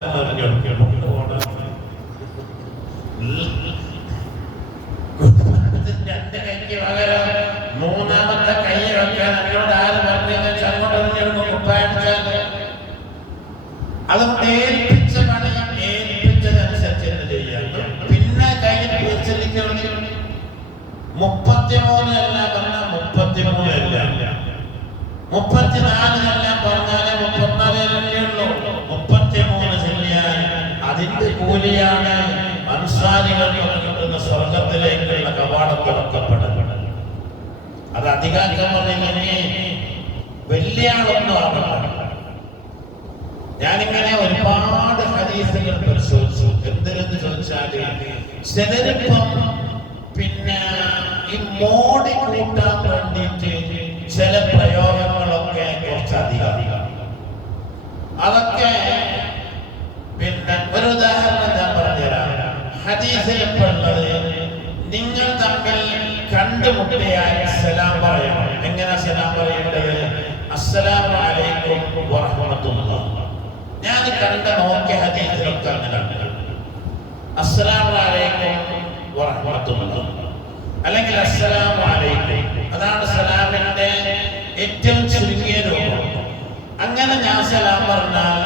മൂന്നാമത്തെ കൈ വെക്കാൻ എന്നോട് ആര് പറഞ്ഞത് ചങ്ങോട്ടെടുക്കും കുപ്പായടിച്ചാല് അതുകൊണ്ട് ഏൽപ്പിച്ച പണി ഏൽപ്പിച്ചതനുസരിച്ച് എന്ത് ചെയ്യാം. പിന്നെ കയ്യിൽ പിടിച്ചിരിക്കണം. 33 അല്ല പറഞ്ഞ 33 അല്ല, 34 എല്ലാം പറഞ്ഞാലേ 34 ഉള്ളൂ. 33 ചെല്ലിയാൽ അതിന്റെ കൂലിയാണ് അൻസാരികൾക്ക് കിട്ടുന്ന സ്വർഗത്തിലേക്കുള്ള കവാടം തുറക്കപ്പെടുന്നത്. അത് അധികാരം പറഞ്ഞിങ്ങനെ വലിയ ആളൊന്നും ആവണം. ഞാനിങ്ങനെ ഒരുപാട് ഹദീസുകൾ പരിശോധിച്ചു. എന്തിനെന്ന് ചോദിച്ചാല് ചിലരിപ്പം പിന്നെ ഈ മോടി കൂട്ടാൻ വേണ്ടിയിട്ട് ചില പ്രയോഗങ്ങളൊക്കെ കുറച്ചധികം അതൊക്കെ പിന്നെ ഒരു ഉദാഹരണം ഞാൻ പറഞ്ഞുതരാം. ഹദീസിൽ ഇപ്പോൾ ഉള്ളത് നിങ്ങൾ തമ്മിൽ കണ്ടുമുട്ടിയാൽ സലാം പറയണം. എങ്ങനെ സലാം പറയേണ്ടത്? അസ്സലാമു അലൈക്കും വറഹ്മത്തുള്ളാഹി. ഞാൻ കണ്ട നോക്കിയ ഹദീസിലൊക്കെ അങ്ങനെ അസ്സലാമു അലൈക്കും വറഹ്മത്തുള്ളാഹി അല്ലെങ്കിൽ അസ്സലാമു അലൈക്കും. അതാണ് സലാമിന്റെ ഏറ്റവും ചുരുങ്ങിയ രൂപം. അങ്ങനെ ഞാൻ സലാം പറഞ്ഞാൽ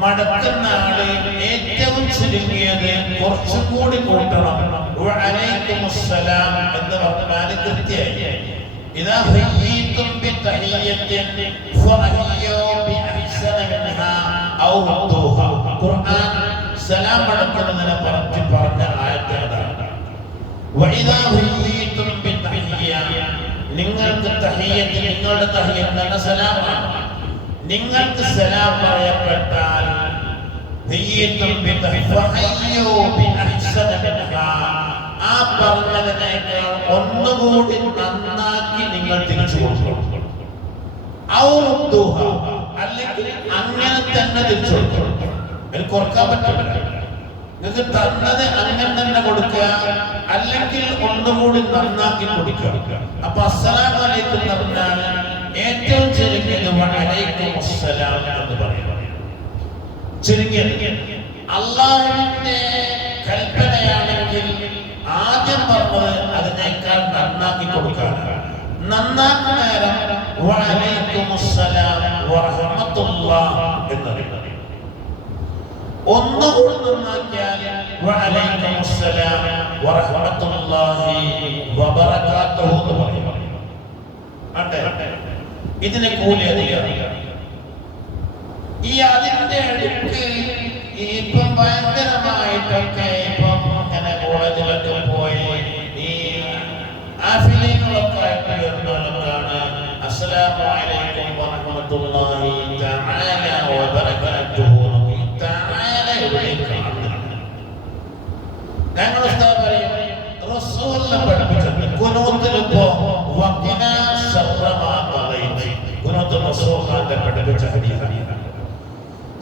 മടക്കുന്ന ആള് ഏറ്റവും ചുരുങ്ങിയത് കുറച്ചുകൂടി കൂട്ടണം. വഅലൈക്കുമുസ്സലാം എന്ന് പറഞ്ഞാൽ കൃത്യമായി. ഇദാ ഹയ്യിതും ബിതഹിയ്യത്തിൻ ഫഹയ്യൂ ബിഅഹ്സന മിൻഹാ ഔ റുദ്ദൂഹാ. ഖുർആൻ സലാം മടക്കുന്നതിനെ പറഞ്ഞ ആയത്ത് അതാണ്. വഇദാ ഹയ്യിതും ബിതഹിയ്യ, നിങ്ങൾക്ക് തഹിയ്യത്ത്, നിങ്ങളുടെ തഹിയ്യത്ത് എന്ന സലാമാണ്. നിങ്ങൾക്ക് സലാം പറയപ്പെട്ടാൽ ആ പറഞ്ഞതിനേക്കാൾ ഒന്നുകൂടി നന്നാക്കി നിങ്ങൾ തിരിച്ചു കൊടുക്കണം. അല്ലെങ്കിൽ അങ്ങനെ തന്നെ തിരിച്ചു കൊടുക്കണം. അതിൽ കുറക്കാൻ പറ്റില്ല. നിങ്ങൾക്ക് തന്നത് അങ്ങനെ തന്നെ കൊടുക്കുക, അല്ലെങ്കിൽ ഒന്നുകൂടി നന്നാക്കി കൊടുക്കുക. അപ്പൊ അസ്സലാമു അലൈക്കും എന്ന് പറഞ്ഞാൽ ഏറ്റവും ചുരുങ്ങിയത് വഅലൈക്കുമുസ്സലാം എന്ന് പറയുന്നത്. ചുരുങ്ങിയത് അല്ലാഹുവിന്റെ കൽപ്പനയാണെങ്കിൽ ആദ്യം പറഞ്ഞത് അതിനേക്കാൾ നന്നാക്കി കൊടുക്കാനാണ്. നന്നാക്കുന്ന നേരം വഅലൈക്കുമുസ്സലാം വറഹ്മത്തുള്ളാഹി എന്ന് പറയുന്നത്. ഒന്നുകൂടി നന്നാക്കിയാൽ വഅലൈക്കുമുസ്സലാം വറഹ്മത്തുള്ളാഹി വബറകാതുഹു എന്ന് പറയും. ഇതിനെ കൂലി അധികം. ഈ അതിന്റെ അടുക്ക് ഇപ്പം ഭയങ്കരമായിട്ടൊക്കെ ഇപ്പം അങ്ങനെ കോളേജിലൊക്കെ പോയി ഈ ആഫിലികളൊക്കെ ആയിട്ട് വരുന്നവരൊക്കെയാണ് അസ്സലാമു അലൈക്കും വറഹ്മത്തുള്ളാഹി തആല വബറകാതുഹു. തആല എവിടെയും കാണുന്നില്ല. ഞങ്ങൾ ഉസ്താദ് പറയും റസൂലിനെ പഠിപ്പിച്ചിട്ടുണ്ട്. ഖുനൂത്തിലിപ്പോ വഖിനാ ശർറ മാ ഖദൈത, ഖുനൂത്ത് റസൂലിനെ പഠിപ്പിച്ച ഹദീസാണ്.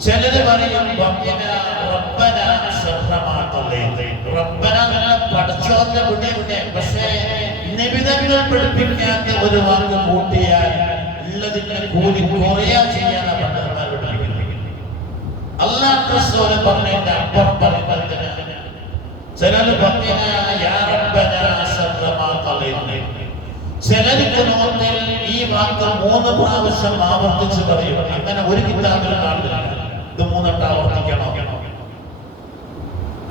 ചിലര് പറയും വഖിനാ റബ്ബനാ ശർറ മാ ഖദൈത. റബ്ബന പഠിച്ചോന്റെ വിടേ. പക്ഷേ നബിതങ്ങൾ പഠിപ്പിക്കാത്ത ഒരു വാക്ക് കൂട്ടിയാൽ ഉള്ളതിന്റെ കൂലി കുറയാ ചെയ്യാനാ പണ്ഡിതന്മാർ പഠിപ്പിക്കുന്നത്. അല്ലാഹു റസൂൽ പറഞ്ഞതിന്റെ അപ്പുറം പറയുന്നത് ചിലര് വഖിനാ യാ റബ്ബനാ ശർറ മാ ഖദൈത. ചിലർക്ക് നോക്കിൽ ഈ വാക്ക് 3 പ്രാവശ്യം ആവർത്തിച്ച് പറയും. അങ്ങനെ ഒരു കിതാബിൽ കാണുന്നില്ല. ഇത് 3 വട്ടം ആവർത്തിക്കണം.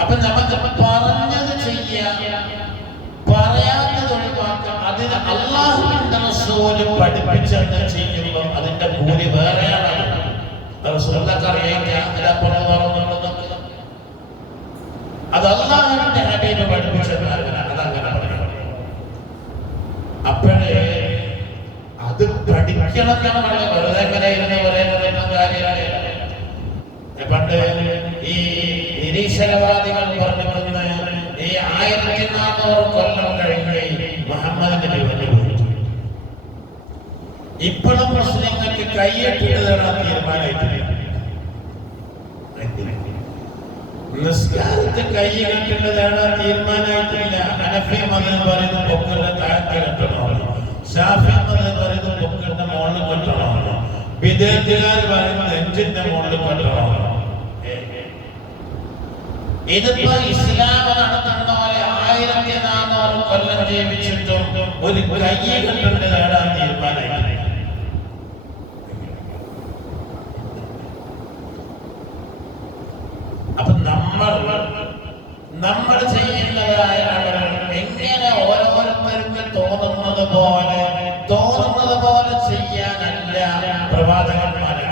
അപ്പൊ നമുക്ക് പറഞ്ഞത് ചെയ്യാം, പറയാത്തത് ഒഴിവാക്കാം. അതിന് അല്ലാഹുവിന്റെ റസൂല് പഠിപ്പിച്ചത് ചെയ്യുമ്പോൾ അതിന്റെ കൂലി വേറെയാണ്. റസൂലുള്ളാഹിക്ക് അറിയാം അതിലപ്പുറം പറഞ്ഞിട്ടുണ്ടെന്ന്. അത് അല്ലാഹുവിന്റെ ഹബീബ് പഠിപ്പിച്ചത് അതങ്ങനെ പറയണം. അപ്പോഴേ അത് പഠിക്കണം. വെറുതെ എങ്ങനെ ഇരുന്ന് പറയുന്ന കാര്യമാണ്. പണ്ട് ഈ നിരീശ്വരവാദികൾ പറഞ്ഞിരുന്ന ഈ 1400 കൊല്ലം കഴിഞ്ഞ് മുഹമ്മദ് നബി വന്നു. ഇപ്പോഴും മുസ്ലിങ്ങൾക്ക് കൈയ്യെട്ടിടുന്ന തീരുമാനമായിട്ടില്ല. നിസ്കാരത്തെ കൈ കെട്ടേണ്ടതാണ് തീരുമാനമായിട്ടില്ല. ഹനഫി മദ്ഹബ് പറയുന്നു പൊക്കലിന്റെ താഴത്തെ കെട്ടണോ, ശാഫി മദ്ഹബ് പറയുന്നു പൊക്കലിന്റെ മുകളിൽ കെട്ടണോ, വിദേഹത്തുകാർ പറയുന്നത് നെഞ്ചിന്റെ മുകളിൽ കെട്ടണോ. ഇതിപ്പോ ഇസ്ലാം നടത്തുന്ന പോലെ 1400 കൊല്ലം ജീവിച്ചിട്ടും ഒരു കൈ കെട്ടുണ്ട് നേടാൻ തീരുമാനമായി. അപ്പൊ നമ്മൾ ചെയ്യുന്നതായ എങ്ങനെ ഓരോരുത്തർക്ക് തോന്നുന്നത് പോലെ ചെയ്യാനല്ല പ്രവാചകന്മാരെ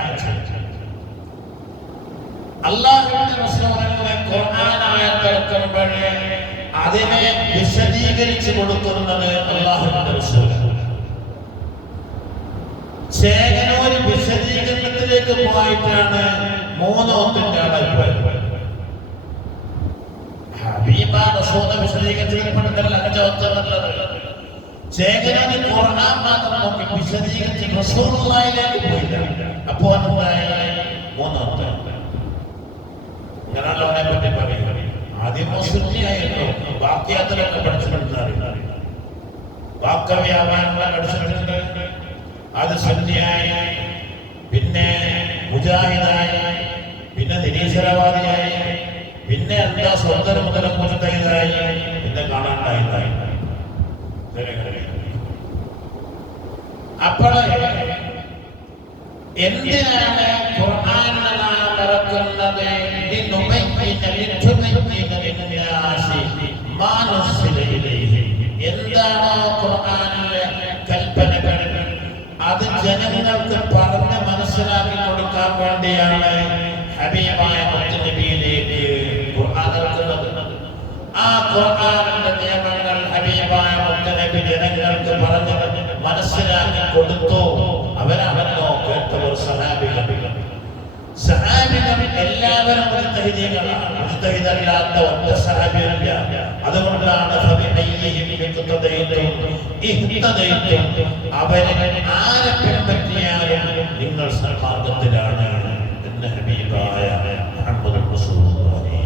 അല്ലാഹുവിന്റെ റസൂലിനെ ഖുർആനായത്തിറക്കുമ്പോഴേ അതിനെ വിശദീകരിച്ചു കൊടുക്കുന്നത് അല്ലാഹുവിന്റെ റസൂൽ. ചേകനൂർ വിശദീകരണത്തിലേക്ക് പോയിട്ടാണ് മൂന്നോത്തിന്റെ അളവ് ഹബീബ റസൂലിനെ വിശദീകരിച്ചപ്പെടുത്തൽ അഞ്ചോത്തുള്ളത്. ചേകനൂർ ഖുർആൻ മാത്രം നോക്കി വിശദീകരിച്ച് റസൂലുള്ളാഹിയിലേക്ക് പോയില്ല. അപ്പോൾ എന്തായി? മൂന്നോത്ത്. ഇങ്ങനെയുള്ള പറ്റി പറയുന്നത് ആദ്യം സുന്നിയായിരുന്നു. വാക്യാത്തിലൊക്കെ പഠിച്ചിട്ടുണ്ടായിരുന്നു, വാക്കവ്യാപാരങ്ങളെ പഠിച്ചിട്ടുണ്ട്. അത് സുന്നിയായി, പിന്നെ മുജാഹിദായി, പിന്നെ നിരീശ്വരവാദിയായി, പിന്നെ എന്താ സ്വന്തം മുതലം മുതലായി, പിന്നെ കാണാണ്ടായതായി. അപ്പോൾ എന്തിനാണ് ഖുർആനിനെ നാം ഇറക്കുന്നത്? എന്താണോ ഖുർആനിലെ കൽപ്പനകൾ അത് ജനങ്ങൾക്ക് പറഞ്ഞ് മനസ്സിലാക്കി കൊടുക്കാൻ വേണ്ടിയാണ് ഹബീബായ മുത്തുനബിയിലേക്ക് ഖുർആൻ ഇറക്കുന്നത്. ആ ഖുർആനിന്റെ നിയമങ്ങൾ ഹബീബായ മുത്തുനബി ജനങ്ങൾക്ക് പറഞ്ഞ് മനസ്സിലാക്കി കൊടുത്തു. അവരവനോ കേട്ടവർ സഹാബികൾ. എല്ലാവരും മുജ്തഹിദല്ലാത്ത ഒറ്റ സഹാബിയില്ല. അതുകൊണ്ടാണ് അവരെ ആരെ പിൻപറ്റിയാലും നിങ്ങൾ സന്മാർഗത്തിലാണ് എന്ന് ഹബീബായ മുഹമ്മദ് റസൂലുള്ളാഹി.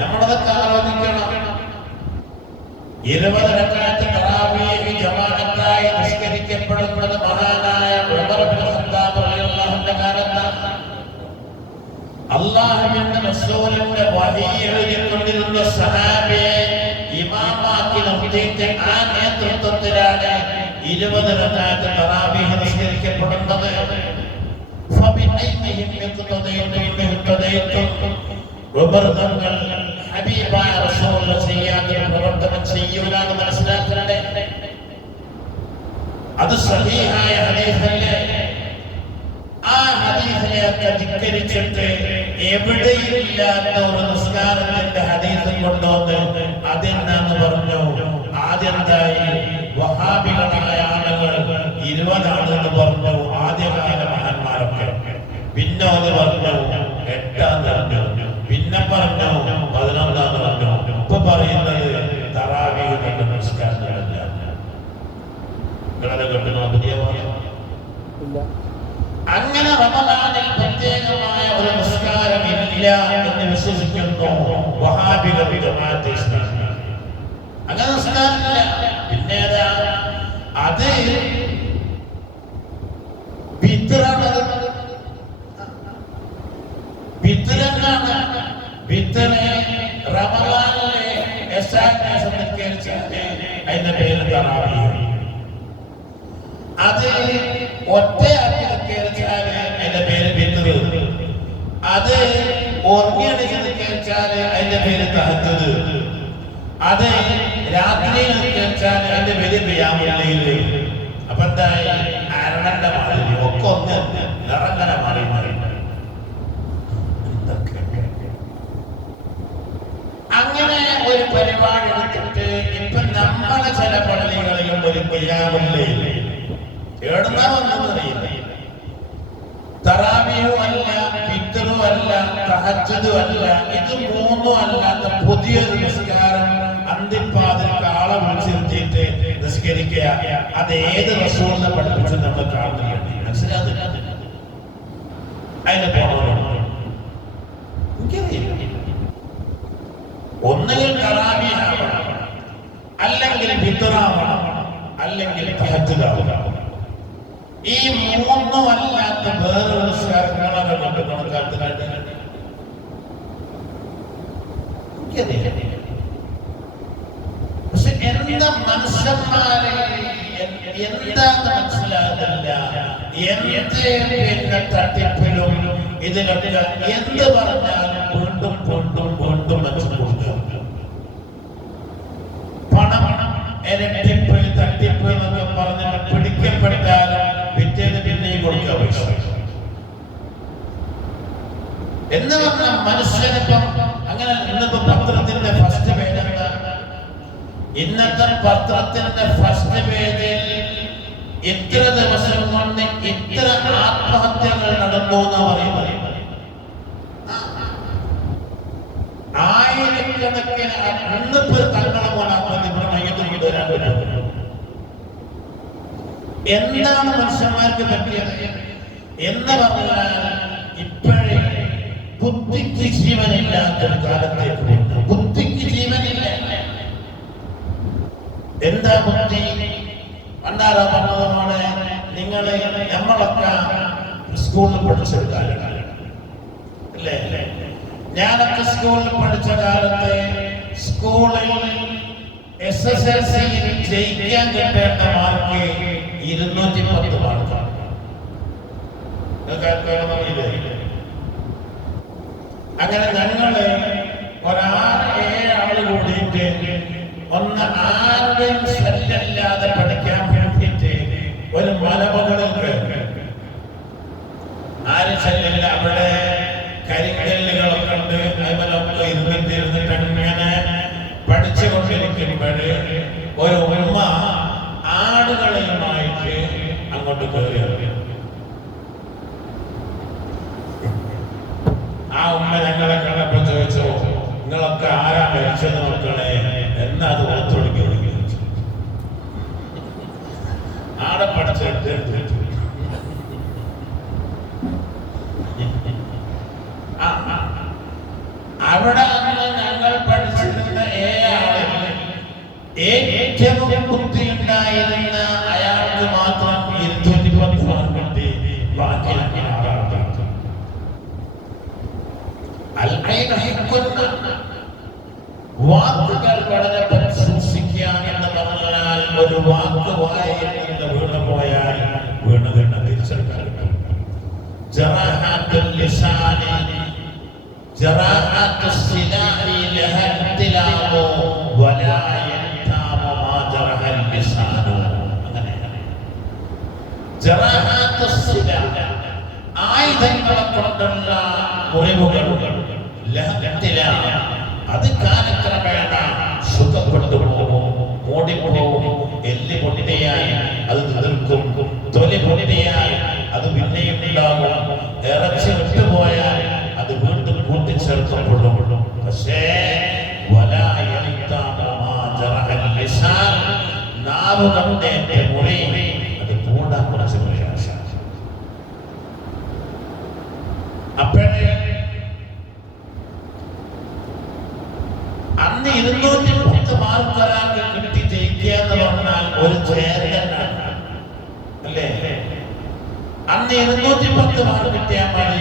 നമ്മളതൊക്കെ ആലോചിക്കണം. 20 റക്അത്ത് തറാവീഹ് ജമാഅത്തായി നിസ്കരിക്കപ്പെടുന്നത് മഹാനായ ഉമർ ഇബ്നു ഖത്താബ് റളിയല്ലാഹു അൻഹു കാലത്താണ്. അല്ലാഹുവിന്റെ റസൂലിന്റെ വഹി എഴുതിക്കൊണ്ടിരുന്ന സഹാബിയെ ഇമാമാക്കി നിർത്തിയിട്ട് ആ നേതൃത്വത്തിലാണ് 20 റക്അത്ത് തറാവീഹ് നിസ്കരിക്കപ്പെടുന്നത്. ഉമർ തങ്ങൾ ഹബീബായ റസൂൽ ചെയ്യാത്ത പ്രവർത്തനം ചെയ്യൂലാന്ന് മനസ്സിലാക്കണ്ടേ? അത് സഹീഹായ ഹദീസല്ലേ? ആ ഹദീസിനെയൊക്കെ ധിക്കരിച്ചിട്ട് എവിടെയില്ലാത്ത ഒരു നിസ്കാരത്തിന്റെ ഹദീസ് കൊണ്ടുവന്ന് അതെന്നാന്ന് പറഞ്ഞു. ആദ്യത്തായി വഹാബികളായ ആളുകൾ 20 ആണെന്ന് പറഞ്ഞു ആദ്യകാല മഹാന്മാരൊക്കെ. പിന്നെ അത് പറഞ്ഞു 8 പറഞ്ഞു, പിന്നെ പറഞ്ഞു 11 പറഞ്ഞു. ഇപ്പൊ പറയുന്നത് തറാവീഹ് നമസ്കാരമല്ല. അങ്ങനെ റമദാനിൽ പ്രത്യേകമായ ഒരു നിസ്കാരം ഇല്ല എന്ന് വിശ്വസിക്കുന്നു വഹാബികൾ ജമാഅത്തെ ഇസ്ലാമി. അങ്ങനെ നിസ്കാരമില്ല. പിന്നെ അത് റമദാനിലെ അതിന്റെ പേര് തറാവീഹ്. അത് ഒറ്റയാക്കി നിസ്കരിച്ചാല് അതിന്റെ പേര് ബിത്റ്. അത് ഉറങ്ങിയടിച്ച് നിസ്കരിച്ചാല് അതിന്റെ പേര് തഹജ്ജുദ്. അത് രാത്രിയിൽ നിസ്കരിച്ചാല് അതിന്റെ പേര് ഖിയാമുൽ ലൈൽ. അപ്പൊ എന്തായി? അരണന്റെ മാതിരി ഒക്കെ ഒന്ന് നിറങ്ങനെ മാറി മാറി. അങ്ങനെ ഒരു പരിപാടി എടുത്തിട്ട് ഇപ്പൊ നമ്മളെ ചില പള്ളികളിലും ഒരു ഖിയാമുൽ ലൈൽ എവിടുന്നാ വന്നതറിയില്ല. തറാവീഹും അല്ല, ബിത്റും അല്ല, തഹജ്ജുദും അല്ല. ഇത് മൂന്നും അല്ലാത്ത പുതിയൊരു നിസ്കാരം അന്തിപ്പാതിരിക്ക് ആളെ വിളിച്ചിരുത്തിയിട്ട് നിസ്കരിക്കുക. അത് ഏത് റസൂലിനെ പഠിപ്പിച്ച് നമ്മൾ കാണുന്നുണ്ട്? മനസ്സിലാകുന്നില്ല. അതിന് പോകണം. എനിക്കറിയില്ല. ഒന്നുകിൽ തറാവീഹാവണം, അല്ലെങ്കിൽ ബിത്റാവണം, അല്ലെങ്കിൽ തഹജ്ജുദാവണം. ഈ മൂന്നും അല്ലാത്ത വേറൊരു നിസ്കാരങ്ങളെ കൊണ്ട് കണക്കാക്കുന്നുണ്ട്. പക്ഷെ എന്താ മനുഷ്യന്മാരെ എന്താന്ന് മനസ്സിലാകുന്നില്ല. പിന്നെ തട്ടിപ്പിലും ഇതിലൊക്കെ എന്ത് പറഞ്ഞാലും വീണ്ടും വീണ്ടും വീണ്ടും മനസ്സിലാക്കുക. പണം ഇരട്ടിപ്പ് തട്ടിപ്പ് എന്നൊക്കെ പറഞ്ഞിട്ട് പിടിക്കപ്പെട്ടാലും പിറ്റേന്ന് പിന്നെയും കൊടുക്കുക പൈസ എന്ന് പറഞ്ഞാൽ മനുഷ്യനിപ്പം അങ്ങനെ. ഇന്നിപ്പോ പത്രത്തിന്റെ ഫസ്റ്റ് പേജ് എന്താ? ഇന്നത്തെ പത്രത്തിന്റെ ഫസ്റ്റ് പേജിൽ ഇത്ര ദിവസം കൊണ്ട് ഇത്ര ആത്മഹത്യകൾ നടന്നു എന്ന് പറയുന്നത്. ആയിരക്കണക്കിന് ഇന്നിപ്പോ തങ്ങളെ എന്താണ് മനുഷ്യന്മാർക്ക് പറ്റിയത് എന്ന് പറഞ്ഞാൽ ഇപ്പോഴേ ബുദ്ധിക്ക് ജീവനില്ലാത്തൊരു കാലത്തേക്ക്. ബുദ്ധിക്ക് ജീവനില്ല. എന്താ ബുദ്ധി? പണ്ടാരാ പറഞ്ഞതുമാണ്, നിങ്ങളെ നമ്മളൊക്കെ സ്കൂളിൽ പഠിച്ചൊരു കാലമാണ് അല്ലേ? ഞാനൊക്കെ സ്കൂളിൽ പഠിച്ച കാലത്ത് സ്കൂളിൽ SSLC-യിൽ ജയിക്കാൻ കിട്ടേണ്ട മാർക്ക് 210 മാർക്കാണ്. അങ്ങനെ ഞങ്ങള് ഒരാള് കൂടിയിട്ട് ഒന്ന് ആരുടെയും ശല്യമില്ലാതെ പഠിക്കാൻ വേണ്ടിയിട്ട് ഒരു മലമുകളിൽ ആരും ശല്യമില്ല. അവിടെ കരിങ്കല്ലുകളൊക്കെ ഉണ്ട്. അതുപോലൊക്കെ ഇരുന്നിട്ട് അങ്ങനെ പഠിച്ചുകൊണ്ടിരിക്കുമ്പോഴ് ഒരു ഉമ്മ ആടുകളെയുമായിട്ട് അങ്ങോട്ട് കയറി. ആ ഉമ്മ ഞങ്ങളെ കണ്ടപ്പോ ചോദിച്ചു, നിങ്ങളൊക്കെ ആരാ മരിച്ചത് മക്കളെ? എന്നാ അത് ഓർത്തൊടുക്കി ആടെ പഠിച്ചെടുത്ത് അവിടെ ഞങ്ങൾ പഠിച്ചിരുന്ന ഏറ്റവും ബുദ്ധിയുണ്ടായിരുന്ന അയാൾക്ക് മാത്രം 210 മാർക്ക് കിട്ടി. ബാക്കി വാക്കുകൾ വളരെ സൂക്ഷിക്കുക എന്ന് പറഞ്ഞാൽ ഒരു വാക്ക് വായിൽ നിന്ന് വീണു പോയാൽ വീണ് തന്നെ തിരിച്ചെടുക്കാൻ. ജറാഹാത്തുൽ ലിസാനി ജറാഹാത്തുൽ സിലാഹി ലഹാ ഇഖ്തിലാമു വലാ യൻതാമു മാ ജറഹൽ ലിസാനു. അങ്ങനെ ജറാഹാത്തുൽ സിലാഹ് ആയുധങ്ങളെ കൊണ്ടുള്ള മുറിവുകൾ അത് കാലക്രമേണ സുഖപ്പെട്ടു പോകും, മൂടിപ്പോകും. എല്ല് പൊട്ടിയായി അത് നിൽക്കും, തൊലി പൊട്ടിയായി അത് പിന്നെയും ഉണ്ടാകും, ഇറച്ചി വിട്ടുപോയാൽ അത് വീണ്ടും കൂട്ടിച്ചേർക്കപ്പെടും. പക്ഷേ നാവുകളുടെ മുറി അത് പൂണ്ടാൻ കുറച്ച് പ്രയാസമാണ്. അപ്പോഴേ അന്ന് 210 മാർക്ക് ഒരാൾക്ക് കിട്ടി ജയിക്കുക എന്ന് പറഞ്ഞാൽ ഒരു ചേരനാണ് അല്ലേ? അന്ന് 210 മാർക്ക് കിട്ടിയാൽ മതി.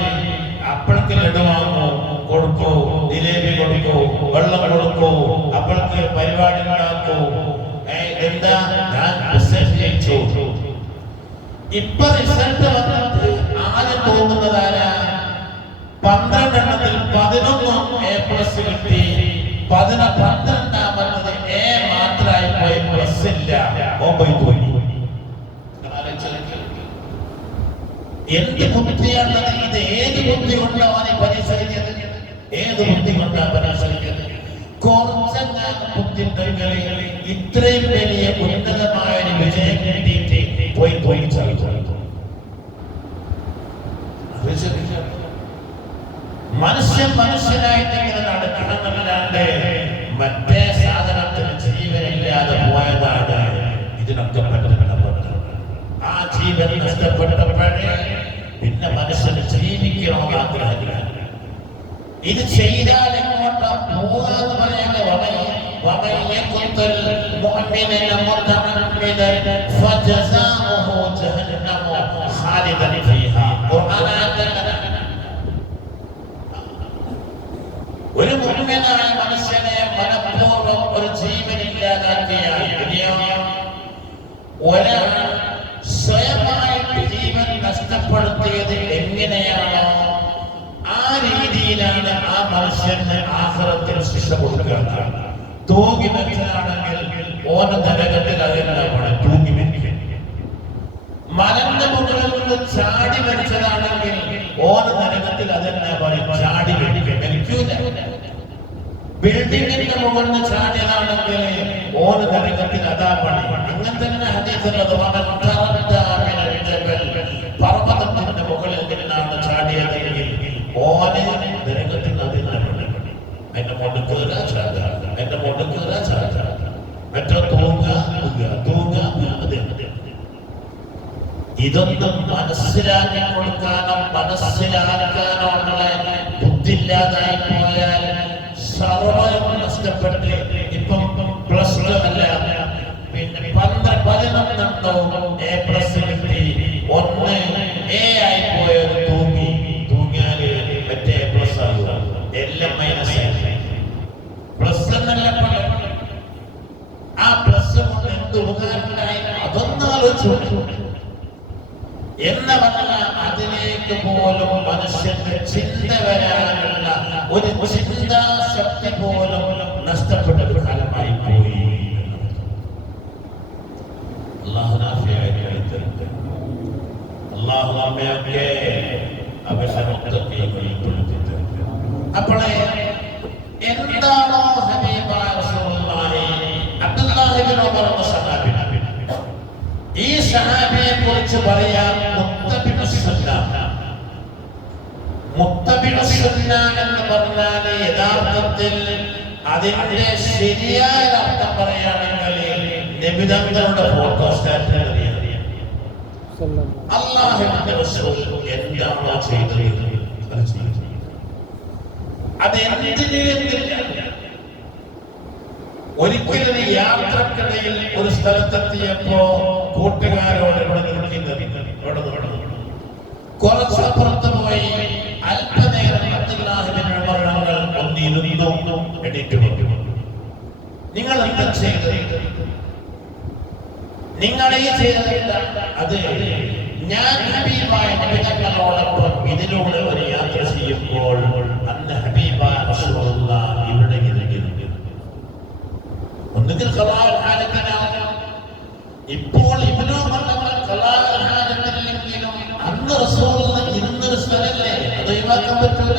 അപ്പോഴേക്ക് ലഡു വാങ്ങോ, കൊടുക്കോ, ജിലേബി കൊടുക്കോ, വെള്ളം കൊടുക്കോ, അപ്പോഴേക്ക് പരിപാടി ഉണ്ടാക്കോ. എന്താ ഞാൻ റിസൾട്ട് ജയിച്ചു. ഇപ്പൊ റിസൾട്ട് വന്നിട്ട് ആദ്യം തോന്നുന്നതാരാ? 12 എണ്ണത്തിൽ 11 A+ കിട്ടി. 12ാമത്തത് A മാത്രമായി പോയി, പ്ലസ് ഇല്ല. എന്ത് ബുദ്ധിയാണത്? ഇത് ഏത് ബുദ്ധി കൊണ്ടാണ് പരിശോധിച്ചത്? ഏത് ബുദ്ധി കൊണ്ടാണ് പരിശോധിച്ചത്? കുറച്ചെങ്ങാനും ബുദ്ധി ഉണ്ടെങ്കിൽ ഇത്രയും വലിയ ഉന്നതമായ ഒരു വിജയം കിട്ടിയിട്ട് പോയി മനുഷ്യനായിട്ട് ഇങ്ങനെ നടക്കണമെന്നല്ലാണ്ട് മറ്റേ സാധനത്തിന് ജീവനില്ലാതെ പോയതാണ് ഇതിനൊക്കെ പറ്റുന്നത്. ആ ജീവൻ നഷ്ടപ്പെട്ടപ്പോഴേ പിന്നെ മനുഷ്യന് ജീവിക്കണമെന്ന് ആഗ്രഹമില്ല. ഇത് ചെയ്താൽ എങ്ങോട്ടാ പോകാന്ന് പറയുന്നത്? ഒരു മുഴുവനായ മനുഷ്യനെ ഒരാൾ സ്വയമായിട്ട് ജീവൻ നഷ്ടപ്പെടുത്തിയത് എങ്ങനെയാണോ ആ രീതിയിലാണ് ആ മനുഷ്യന് ആഖിറത്തിൽ ശിക്ഷ കൊടുക്കുക. തൂങ്ങി വെച്ചതാണെങ്കിൽ ഓന നരകത്തിൽ അതെല്ലാം തൂങ്ങി വെക്കും. മലന്റെ മുകളിൽ നിന്ന് ചാടി വെച്ചതാണെങ്കിൽ ഓന നരകത്തിൽ അതെല്ലാം ചാടി വെക്കും. ബിൽഡിങ്ങിന്റെ മുകളിൽ നിന്ന് ചാടിയതാണെങ്കിൽ ഓന നരകത്തിൽ അതാ പണി. അങ്ങനെ തന്നെ ഹദീസുള്ളത് പർവ്വതത്തിന്റെ മുകളിൽ നിന്നാണ് ചാടിയതെങ്കിൽ ഓന നരകത്തിൽ അതിനാണ് എന്റെ മുടുക്കുക ചാട, എന്റെ മുടുക്കുക ചാട, മറ്റോ തൂങ്ങ. ഇതൊന്നും മനസ്സിലാക്കി കൊടുക്കാനോ മനസ്സിലാക്കാനോ ഉള്ള ബുദ്ധിയില്ലാതായി പോയാൽ സർവ്വം നഷ്ടപ്പെട്ട് ഇപ്പം പ്ലസ് ടു അല്ല പിന്നെ 11 എ പ്ലസ് കിട്ടി, 1 എ ആയി പോയത് തൂങ്ങിയാല് മറ്റേ എ പ്ലസ് ആകുക, എല്ലാം മൈനസ് ആയി. പ്ലസ് എന്നല്ല ആ പ്ലസ് കൊണ്ട് എന്ത് ഉപകാരമുണ്ടായി അതൊന്നും ആലോചിച്ചു എന്ന് പറഞ്ഞാൽ അതിലേക്ക് പോലും മനുഷ്യന്റെ ചിന്ത വരാനുള്ള ഒരു ചിന്താശക്തി പോലും നഷ്ടപ്പെട്ട ഒരു കാലമായി പോയി. അല്ലാഹു നാഫിയായി തരട്ടെ. അല്ലാഹു നമ്മയൊക്കെ അവരുടെ മുത്തഖീങ്ങളിൽ പെടുത്തി തരട്ടെ. അപ്പോൾ എന്താണോ ഹബീബായ റസൂലുള്ളാഹി അബ്ദുല്ലാഹി ഇബ്നു ഉമർ എന്ന സഹാബി, ഈ സഹാബിയെ കുറിച്ച് പറയാൻ മുത്തബിഉ സുന്ന എന്ന് പറഞ്ഞാൽ യഥാർത്ഥത്തിൽ അതിന്റെ ശരിയായ അർത്ഥം പറയുകയാണെങ്കിൽ നബിതങ്ങളുടെ ഫോട്ടോസ്റ്റാറ്റ് അറിയാം. അല്ലാഹുവിന്റെ റസൂൽ എന്താണോ ചെയ്തത് അത് എന്തിന്. ഒരിക്കലും യാത്രക്കിടയിൽ ഒരു സ്ഥലത്തെത്തിയപ്പോ കൂട്ടുകാരോട് കുറച്ചപ്പുറത്ത് പോയി അല്പനേരം ഒന്നിരുന്നു എണീറ്റ് വന്നു. നിങ്ങൾ എന്താ ചെയ്തത്? നിങ്ങൾ ഈ ചെയ്തതില്ല. അത് ഞാൻ ഹബീബായ നബിതങ്ങളോടൊപ്പം ഇതിലൂടെ ഒരു യാത്ര ചെയ്യുമ്പോൾ അന്ന് ഹബീബായ റസൂലുള്ളാഹി ഇവിടെ ഒന്നുകിൽ ഖലാഉൽ ഹാലത്തിനാവും. ഇപ്പോൾ ഇബ്നു ഉമർ ഖലാഉൽ ഹാലത്തിലെങ്കിലും അന്ന് റസൂലുള്ളാഹി ഇരുന്നൊരു സ്ഥലല്ലേ, അത് ഒഴിവാക്കാൻ പറ്റൂല.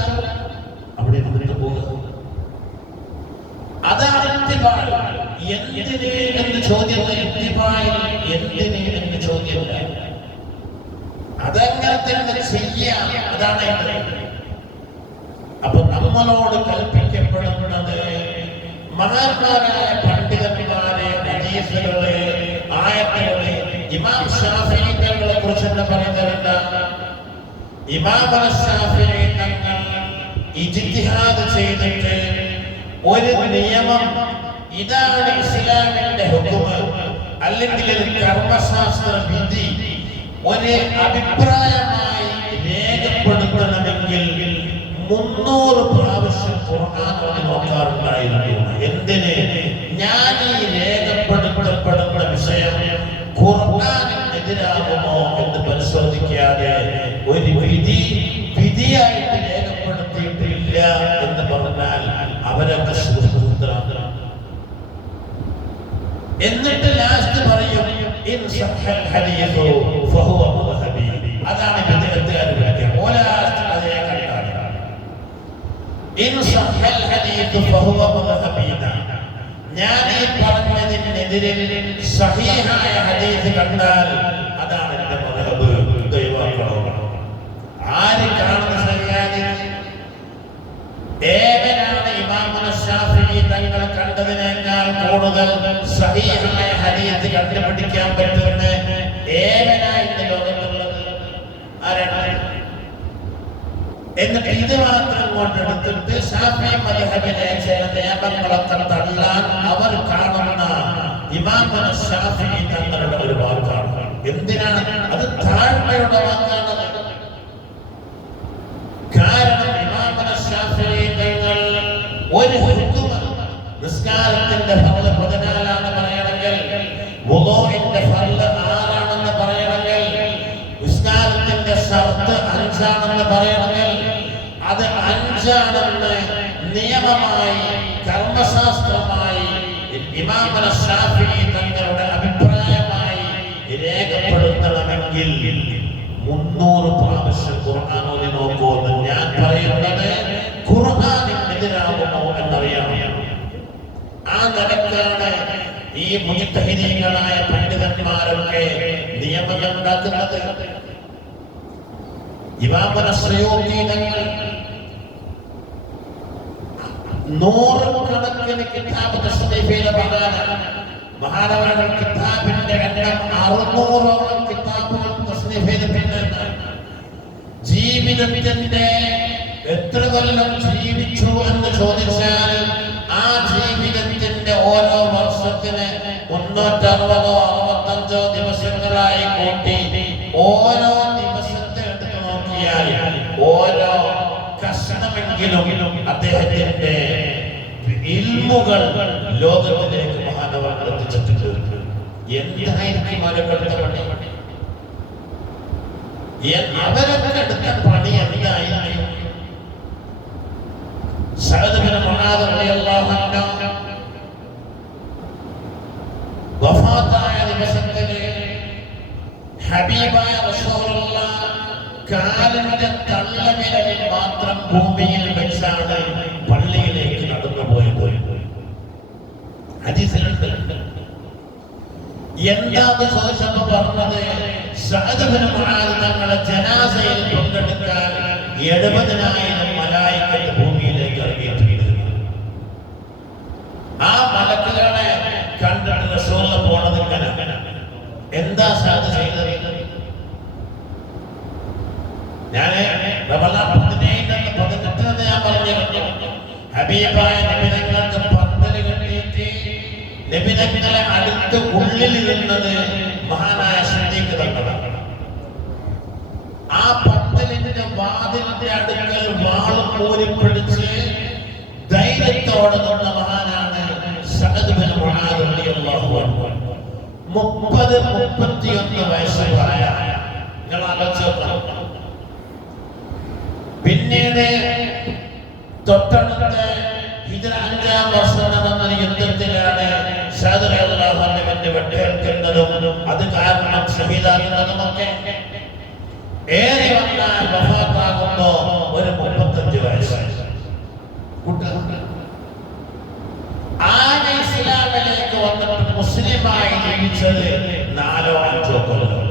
അവിടെ ഇരുന്നിട്ട് പോകുക, അതാണ് ഇത്തിബാ. എന്തിന് എന്ന് ചോദ്യമില്ല. ഇത്തിബായിൽ എന്തിന് എന്ന് ചോദ്യമില്ല. അതങ്ങനെ തന്നെ ചെയ്യാം, അതാണ്. അപ്പൊ നമ്മളോട് കൽപ്പിക്കപ്പെടുന്നത് മഹാന്മാരായ പണ്ഡിതന്മാരെ ഹദീസുകളെ ആയത്തുകളെ ഇമാം ശാഫിഈകളെ കുറിച്ച് എന്താ പറയുന്നത്? ഇമാം ശാഫിഈ തങ്ങൾ ഇജ്തിഹാദ് ചെയ്തിട്ട് ഒരു നിയമം, ഇതാണ് ഇസ്ലാമിന്റെ ഹുക്മ് അല്ലെങ്കിൽ ഒരു കർമ്മശാസ്ത്ര വിധി, ഒരു അഭിപ്രായമായി രേഖപ്പെടുത്തണമെങ്കിൽ 300 പ്രാവശ്യം ഖുർആൻ നോക്കാറുണ്ടായിരുന്നു. എന്തിന്? ഞാൻ ഈ രേഖപ്പെടുത്തപ്പെടുന്ന വിഷയം ഖുർആനെതിരാകുമോ എന്ന് പരിശോധിക്കാതെ ഒരു വിധിയായിട്ട് രേഖപ്പെടുത്തിയിട്ടില്ല എന്ന് പറഞ്ഞാൽ അവരൊക്കെ സുഹൃത്തുക്കളാണ്. എന്നിട്ട് ലാസ്റ്റ് പറയും ഇൻ സഹൽ ഹദീസു ഫഹുവ മുദ്ഹബി. അതാണ് വിദഗ്ധരെ വിളിക്കുക. അതേ കണ്ടാണ് ഇൻ സഹൽ ഹദീസു ഫഹുവ മുദ്ഹബീന. ഞാൻ ഈ പറഞ്ഞതിനെതിരെ സഹീഹായ ഹദീസ് കണ്ടാൽ അതാണ് എന്റെ മുദ്ഹബ്. ദൈവമോ ആര് കാണുന്ന സഹിഹാദി ഏവനാണ് ഇമാം ശാഫിഈ തങ്ങൾ കണ്ടതിനേക്കാൾ കൂടുതൽ സഹീഹായ ഹദീസ് കണ്ടുപിടിക്കാൻ പറ്റുന്ന ഏവനായി ലോകത്തുള്ളത് ആരാണ്? എന്നിട്ട് ഇത് മാത്രം കൊണ്ടെടുത്തിട്ട് ശാഫിഈ മദ്ഹബിലെ ചില നിയമങ്ങളൊക്കെ തള്ളാൻ അവർ കാണുന്ന ഇമാം ശാഫിഈ തങ്ങളുടെ ഒരു വാക്കാണ്. എന്തിനാണ് അത്? താഴ്മയുടെ വാക്കാണ്. കാരണം ഇമാം ശാഫിഈ തങ്ങൾ ഒരു ഹുക്മ, നിസ്കാരത്തിന്റെ ഫർള് 14 പറയണമെങ്കിൽ വുളൂഇന്റെ ഫർള് ഷർത്ത് 5 ആണെന്ന് പറയണമെങ്കിൽ അത് 5 ആണെന്ന് നിയമമായി കർമ്മശാസ്ത്രമായി ഇമാം ശാഫിഈ തങ്ങളുടെ അഭിപ്രായമായി രേഖപ്പെടുത്തണമെങ്കിൽ 300 പ്രാവശ്യം ഖുർആൻ ഓതി നോക്കുമെന്ന് ഞാൻ പറയുന്നത് ഖുർആനിനെതിരാകുമോ എന്നറിയാം. ആ നിലക്കാണ് ഈ മുജ്തഹിദീങ്ങളായ പണ്ഡിതന്മാരൊക്കെ നിയമങ്ങൾ ഉണ്ടാക്കുന്നത്. ഇമാം സുയൂത്തി തങ്ങൾ 100 കിതാബ് തസ്നീഫ് ചെയ്ത മഹാനവരകൾ കിതാബിന്റെ എണ്ണം 600 കിതാബുകൾ തസ്നീഫ് ചെയ്തിട്ടുണ്ട്. ജീവിതത്തിന്റെ എത്ര കൊല്ലം ജീവിച്ചു എന്ന് ചോദിച്ചാൽ ആ ജീവിതത്തിന്റെ ഓരോ വർഷത്തിന് 360 65 ദിവസങ്ങളായി കൂട്ടി ഓരോ ദിവസത്തെ എടുത്ത് നോക്കിയാൽ ഓരോ കഷണമെങ്കിലും അദ്ദേഹത്തിന്റെ ഇൽമുകൾ ലോകത്തിലേക്ക് മഹാനവർ എത്തിച്ചിട്ടുണ്ട്. എന്തായിരിക്കും അവരൊക്കെ എടുത്ത പണി? അവരൊക്കെ എടുത്ത പണി എന്തായിരിക്കും? സഅദ് ബിൻ മുആദ് റളിയല്ലാഹു അൻഹു വഫാത്തായ ദിവസത്തിൽ ഹബീബായ റസൂലുള്ളാഹ് കാലിന്റെ തള്ളവിരലിൽ മാത്രം ഭൂമിയിൽ വെച്ചാണ് പള്ളിയിലേക്ക് നടന്നു പോയത്. ഹദീസിലുണ്ട്. എന്താന്ന് ചോദിച്ചപ്പോൾ പറഞ്ഞത് സഅദ് ബിൻ മുആദ് തങ്ങളെ ജനാസയിൽ പങ്കെടുക്കാൻ 70,000 മലായികത്ത് ഭൂമിയിലേക്ക് ഇറങ്ങിയിട്ടുണ്ട്. ആ മലക്കുകളെ കണ്ടിട്ട് റസൂൽ പോണത് ഇങ്ങനെ. എന്താ സഅദ് ചെയ്തത്? ഞാൻ റമളാൻ 17 ഞാൻ പറഞ്ഞിരുന്നു. ഹബീബായ നബി തങ്ങൾക്ക് പന്തല് കെട്ടിയിട്ട് നബി തങ്ങളെ അടുത്ത് ഉള്ളിൽ ഇരുന്നത് മഹാനായ സിദ്ദീഖ് തങ്ങളാണ്. ആ പന്തലിന്റെ വാതിലിന്റെ അടുക്കൽ വാളും ഊരിപ്പിടിച്ച് ധൈര്യത്തോടെ നിന്ന മഹാനാണ് സഅദ് ബിൻ മുആദ് റളിയല്ലാഹു അൻഹു. 30-31 വയസ്സ് പ്രായമായ നിങ്ങൾ ആലോചിച്ചു. പിന്നീട് തൊട്ടടുത്ത ഹിജ്റ 5-ാം വർഷം നടന്ന യുദ്ധത്തിലാണ് സഅദ് റളിയല്ലാഹു അൻഹുവിന്റെ വെട്ടേൽക്കുന്നതും അത് കാരണം ഷഹീദാകുന്നതുമൊക്കെ. ഏറെ വന്നാൽ വഫാത്താകുമ്പോ ഒരു 35 വയസ്സായി. ആന ഇസ്ലാമിലേക്ക് വന്നിട്ട് മുസ്ലിമായി ജീവിച്ചത് 4-5 കൊല്ലം.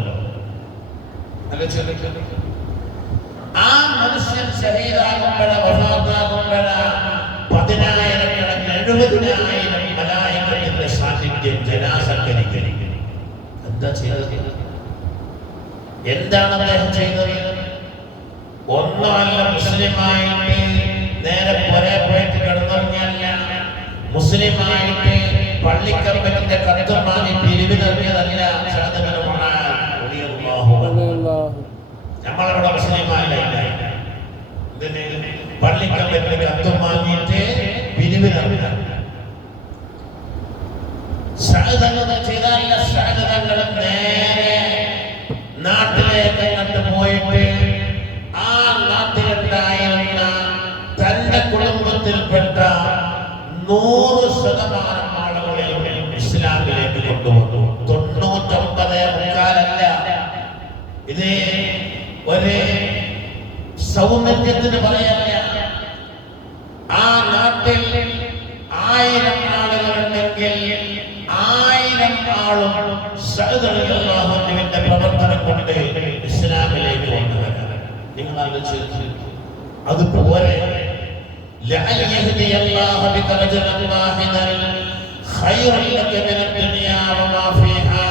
ആ മനുഷ്യൻ ശരീരാകുമ്പോഴ വഫാത്താകുമ്പോഴ 10,000-കണക്കിന് 70,000 മലായികത്തിന്റെ സാന്നിധ്യം ജനാസക്കരിക്കുന്നു. എന്താ ചെയ്തത്? എന്താണ് അദ്ദേഹം ചെയ്തത്? ഒന്നുമല്ല, മുസ്ലിമായിട്ട് നേരെ പുറേ പോയിട്ട് കിടന്നുറങ്ങിയല്ല, മുസ്ലിമായിട്ട് പള്ളിക്കമ്പറ്റിന്റെ കത്തും വാങ്ങി പിരിവിനിറങ്ങിയതല്ല. നമ്മളവിടെ മുസ്ലിമായില്ല, പള്ളിക്കമ്പറ്റിന്റെ കത്തും വാങ്ങിയിട്ട് പിരിവിനിറങ്ങിയ ചെയ്താലില്ല. സാധനങ്ങളും നേരെ നാട്ടിലേക്ക് കണ്ടു പോയിട്ട് ആ നാട്ടിലുണ്ടായിരുന്ന തന്റെ കുടുംബത്തിൽപ്പെട്ട 100% ആളുകളെ ഇസ്ലാമിലേക്ക് കൊണ്ടുവന്നു. 99.5%. ഇത് ഒരു സൗന്ദര്യത്തിന് പറയല്ല. ആ നാട്ടിൽ 1000 ആളുകളുണ്ടെങ്കിൽ 1000 ആളും സഅദ് റളിയല്ലാഹു അൻഹുവിന്റെ പ്രവർത്തനം കൊണ്ട് ഇസ്ലാമിലേക്ക് കൊണ്ടുവരാൻ. നിങ്ങൾ ആലോചിച്ചു. അത് പോരെ. ലഅൻ യഹ്ദിയല്ലാഹു ബിക റജുലൻ വാഹിദൻ ഖൈറുൻ ലക മിന ദുനിയാ വമാ ഫീഹാ.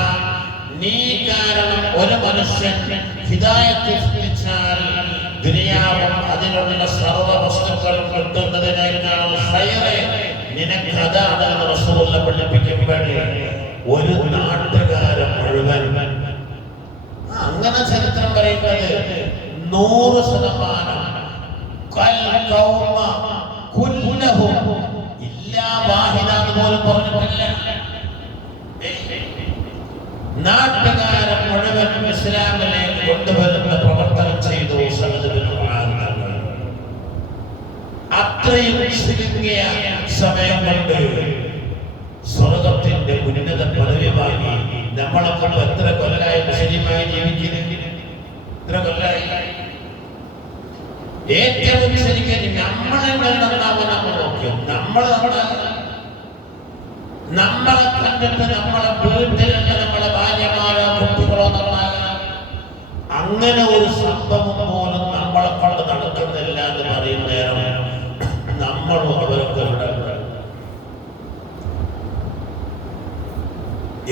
നീ കാരണം ഒരു മനുഷ്യൻ ഹിദായത്ത് ലഭിച്ചാൽ ദുനിയാവും അതിലുള്ള സർവ്വ വസ്തുക്കളും കിട്ടുന്നതിനേക്കാൾ ഖൈറ് നിനക്ക് അതാണെന്ന് റസൂലുള്ളാഹി പഠിപ്പിക്കുമ്പോൾ ഒരു നാട്ടുകാരൻ മുഴുവൻ അങ്ങനെ ചരിത്രം പറയുന്നത് 100% പോലും പറഞ്ഞിട്ടില്ല. നാട്ടുകാരൻ മുഴുവൻ ഇസ്ലാമിലേക്ക് കൊണ്ടുവരുന്ന പ്രവർത്തനം അത്രയും ചുരുങ്ങിയ സമയം കൊണ്ട് സ്വർഗത്തിന്റെ ഉന്നത പദവി വാങ്ങി നമ്മളൊക്കെ എത്ര കൊല്ലായി മുസ്ലിമായി ജീവിക്കുന്നത്? എത്ര കൊല്ലായി? ഏറ്റവും ശരിക്കും നമ്മളെ നമ്മൾ നോക്കും. നമ്മളെ കണ്ടിട്ട് നമ്മളെ വീട്ടിലുള്ള നമ്മളെ ഭാര്യമാരോ കുട്ടികളോ നന്നാകണം. അങ്ങനെ ഒരു സംഭവം പോലും നമ്മളെ കൊണ്ട് നടക്കുന്നില്ല എന്ന് പറയുന്ന നേരം നമ്മളും അവരൊക്കെ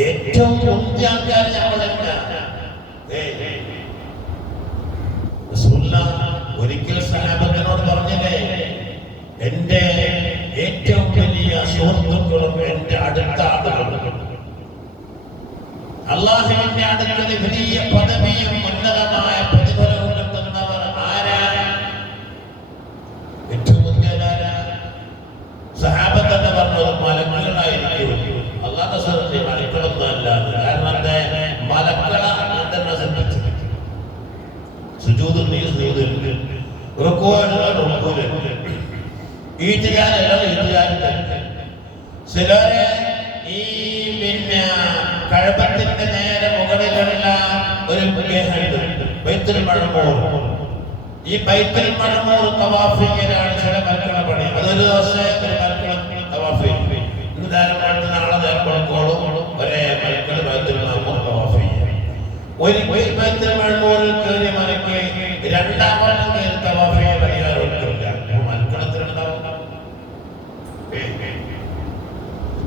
ഏറ്റവും മുന്തിയ ആൾക്കാർ നമ്മളല്ല. ഒരിക്കൽ സഹാബത്തിനോട് പറഞ്ഞില്ലേ, എന്റെ ഏറ്റവും വലിയ സുഹൃത്തുക്കളും എന്റെ അടുത്ത ആളുകളും അള്ളാഹുവിന്റെ അടുക്കൽ വലിയ പദവിയും ഉന്നതമായ പ്രതിഫലവും കിട്ടുന്നവർ ആരാണ്? ഏറ്റവും മുന്തിയതാരാ? സഹാബത്തെന്ന് പറഞ്ഞത് മലക്കുകളായിരിക്കും. അള്ളാഹു സ്വന്തം മലക്കളൊന്നും അല്ല. കാരണം എന്താ? മലക്കളാണ് നശിപ്പിച്ചത്. സുജൂദ് ചിലരെ ഈ പിന്നെ കഴബത്തിന്റെ നേരെ മുകളിലുള്ള ഒരു ബൈത്തുൽ മഅ്മൂർ, ഈ ബൈത്തുൽ മഅ്മൂർ തവാഫ് ചെയ്യാനാണ് ചില മലക്കളെ പണി. അതൊരു ദിവസം ഒരു മലക്കളം തവാഫ് ചെയ്യും. ഇന്ന് നേരം അടുത്ത് നാളെ നേരപ്പോഴും ഒരേ മലക്കൾ ബൈത്തുൽ മഅ്മൂർ തവാഫ് ചെയ്യും. ഒരു ബൈത്തുൽ മഅ്മൂറിൽ കയറിയ മലക്ക് രണ്ടാമത്തെ കയറി തവാഫ് ചെയ്യാൻ കഴിയാറില്ല. മലക്കളത്തിലുണ്ടാവും.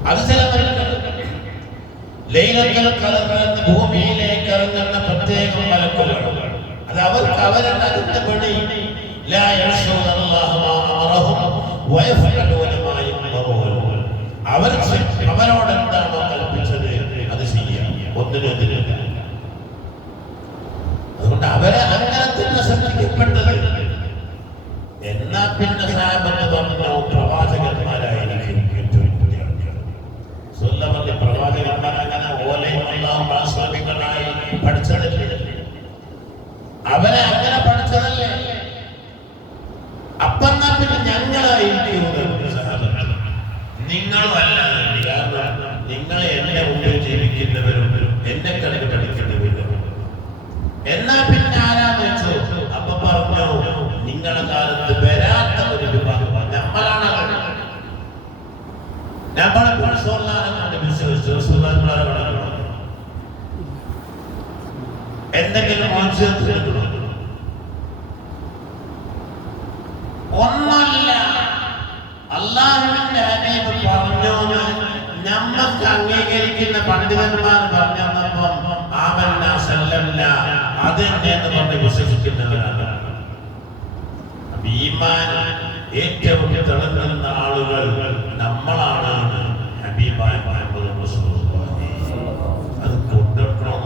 അത് ചില ലൈലത്തുൽ ഖദറിന് ഭൂമിയിലേക്ക് ഇറങ്ങുന്ന പ്രത്യേകം മലക്കുകളാണ്. അത് അവർക്ക് അവരുടെ അതിന്റെ പണി ലാ യഅ്സുനല്ലാഹ മാ അമറഹും വയഫഅലൂന മാ യുഅ്മറൂൻ. അവരോട് എന്താണോ കൽപ്പിച്ചത് അത് ചെയ്യാം, ഒന്നിനെതിരില്ല. അതുകൊണ്ട് അവരെ അങ്ങനെ തന്നെ ശ്രദ്ധിക്കപ്പെട്ടത്. എന്നാ പിന്നെ സാബത്ത് പറഞ്ഞു പ്രവാചകന്മാരായിരിക്കും ഏറ്റവും പുതിയ ആൾക്കാർ. സ്വല്ലമല്ലേ പ്രവാചകന്മാരങ്ങനെ ഓലയുമുള്ള സ്വാമികളായി പഠിച്ചതല്ലേ? അവരെ അങ്ങനെ പഠിച്ചതല്ലേ? അപ്പന്നാ പിന്നെ ഞങ്ങളായിരിക്കും സഹാബത്ത്, നിങ്ങളും അല്ല. കാരണം നിങ്ങൾ എന്നെ മുമ്പിൽ ജീവിക്കുന്നവരും എന്നെ കണക്ക് പഠിക്കുന്നവരും. എന്നാ പിന്നെ ആരാന്ന് വെച്ചു? അപ്പൊ പറഞ്ഞു, നിങ്ങളുടെ കാലത്ത് വരാത്ത ഒരു വിഭാഗം നമ്മളാണ്. നമ്മളെ എന്തെങ്കിലും ഒന്നല്ല. അള്ളാഹുവിന്റെ ഹബീബ് പറഞ്ഞു, നമ്മക്ക് അംഗീകരിക്കുന്ന പണ്ഡിതന്മാർ പറഞ്ഞപ്പം ആമന്ന സല്ലല്ല അതെന്നെ എന്ന് പറഞ്ഞ് വിശ്വസിക്കുന്നവരാണ്. ഈമാൻ ഏറ്റവും തിളങ്ങുന്ന ആളുകൾ നമ്മളാണ്. ഹബീബായ മുഹമ്മദ് റസൂലുള്ളാഹി അത് കൊണ്ടുവരണം.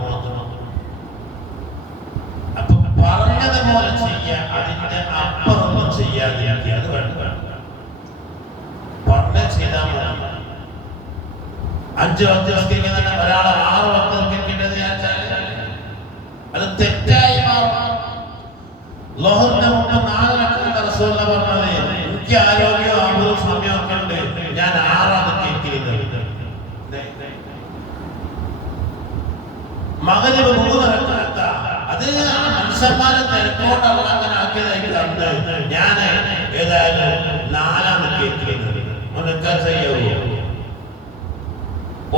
അപ്പൊ പറഞ്ഞതുപോലെ ചെയ്യാൻ, അതിന്റെ അപ്പുറമൊന്നും ചെയ്യാതിരിക്കുക. അത് വേണ്ട. പറഞ്ഞ ചെയ്താൽ മതി. 5 വക്ത് നിസ്കരിക്കുന്ന ഒരാളെ 6 വക്ത് നിസ്കരിക്കേണ്ടത് അത് തെറ്റായി മാറും. ലോഹറിന്റെ മുമ്പ് 4 വക്ത് റസൂലുള്ളാഹി പറഞ്ഞത്, എനിക്ക് ആരോഗ്യം 60 സമയമൊക്കെ ഉണ്ട്, ഞാൻ 6 കേൾക്കുന്നത്. മഗ്‌രിബ് 3 റക്അത്ത, അത് മനുഷ്യന്മാരെ തിരക്കോട്ടല്ല അങ്ങനെ ആക്കിയതായിട്ട് ഞാൻ ഏതായാലും 4 കേൾക്കുന്നത്.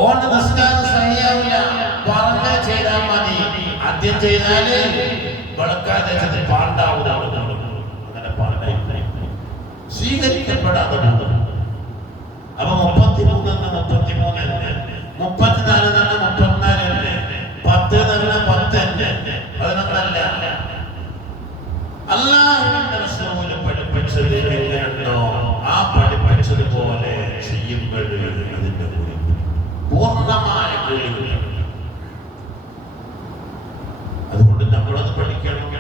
ഓന്റെ നിസ്കാരം സഹിയാവില്ല. പറഞ്ഞ ചെയ്താൽ മതി. ആദ്യം ചെയ്താല് വളക്കാതെ പാണ്ടാവുന്നതാണ്. അങ്ങനെ പാണ്ടായി സ്വീകരിക്കപ്പെടാതെ പോകും. അപ്പൊ 33 33 തന്നെ, 34 തന്നെ 34 തന്നെ, 10 തന്നെ 10 തന്നെ. അത് നമ്മളല്ല. അല്ലാഹുവിന്റെ റസൂല് പഠിപ്പിച്ചത് എങ്ങനെയുണ്ടോ ആ പഠിപ്പിച്ചതുപോലെ ചെയ്യുമ്പോൾ അതിന്റെ പൂർണ്ണമായ കൂലി കിട്ടും. അതുകൊണ്ട് നമ്മളത് പഠിക്കണം.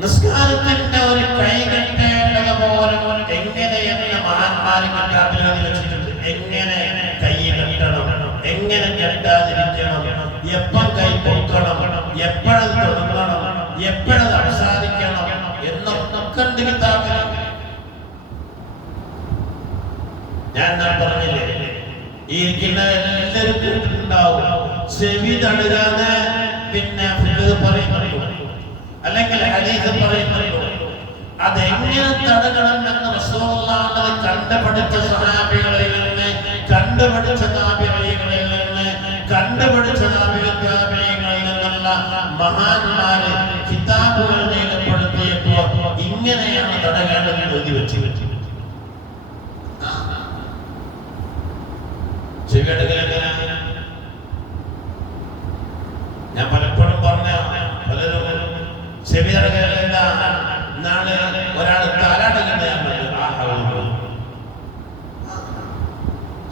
നിസ്കാരത്തിന്റെ ഒരു കൈ കെട്ടേണ്ടത് പോലെ എങ്ങനെയെന്ന് മഹാന്മാരെ കണ്ടാൽ വെച്ചിട്ടുണ്ട്. എങ്ങനെ കൈ കെട്ടണം, എങ്ങനെ കെട്ടാതിരിക്കണം, എപ്പം കൈ പൊക്കണം, എപ്പോഴത് തുടങ്ങണം, എപ്പോഴത് അവസാനിക്കണം എന്നൊക്കെ ഞാൻ പറഞ്ഞില്ലേ, ഈ ഇരിക്കുന്ന എല്ലാവരും കേട്ടിട്ടുണ്ടാവും, ചെവി തടരാതെ പിന്നെ പറയുന്നുണ്ടോ അല്ലെങ്കിൽ ഹദീസ് പറയുന്നുണ്ടോ? അതെങ്ങനെ തടയണം എന്ന് റസൂലുള്ളാഹി കണ്ടുപിടിച്ച സഹാബികളിൽ നിന്ന്, കണ്ടുപിടിച്ച താബിഈകളിൽ നിന്ന്, കണ്ടുപിടിച്ച താബിഈകളിൽ നിന്നുള്ള മഹാന്മാര് കിതാബുകൾ രേഖപ്പെടുത്തിയപ്പോ ഇങ്ങനെയാണ് തടയേണ്ടത് എഴുതി വെച്ച് ഞാൻ പലപ്പോഴും പറഞ്ഞ പലരും ചെവി തടകലല്ല. നാളെ ഒരാൾ താരാട്ടുകണ്ട ഞാൻ പറഞ്ഞു,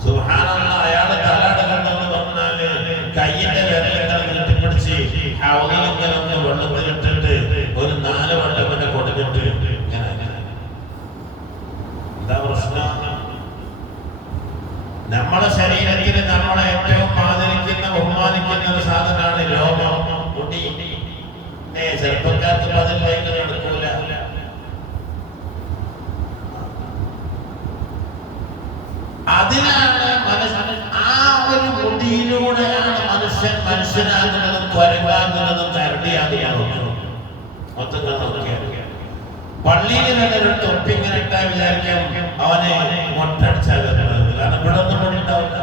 സുബ്ഹാനല്ലാഹ്, അയാളെ താരാട്ടുകണ്ടെന്ന് പറഞ്ഞാല് കയ്യിന്റെ വിരലിങ്ങനെ നീട്ടിപ്പിടിച്ച് ഹൗദിലിങ്ങനെ ഒന്ന് വെള്ളത്തിലിട്ടിട്ട് ഒരു 4 വട്ടം പിന്നെ കൊടുത്തിട്ട് ഇങ്ങനെ എന്താ പ്രശ്നം? നമ്മളെ ശരീരത്തിന് നമ്മളെ ഏറ്റവും ആദരിക്കുന്ന ബഹുമാനിക്കുന്ന ഒരു സാധനമാണ് രോമം, മുടി. ചെറുപ്പക്കാർക്ക് അതിലേക്ക് നടക്കൂല. അതിനാണ് ആ ഒരു മുടിയിലൂടെയാണ് മനുഷ്യനാകുന്നതും കൊരങ്ങാകുന്നതും കരടിയാകുന്നതും. മൊത്തം നോക്കിയാൽ പള്ളിയിൽ തന്നെ ഒരു തൊപ്പിങ്ങനെ ഇട്ടാൽ വിചാരിക്കാം അവനെ മൊട്ടടിച്ചാൽ വരുന്നത്. കാരണം ഇവിടെ ഒന്നും കൂടി ഉണ്ടാവില്ല.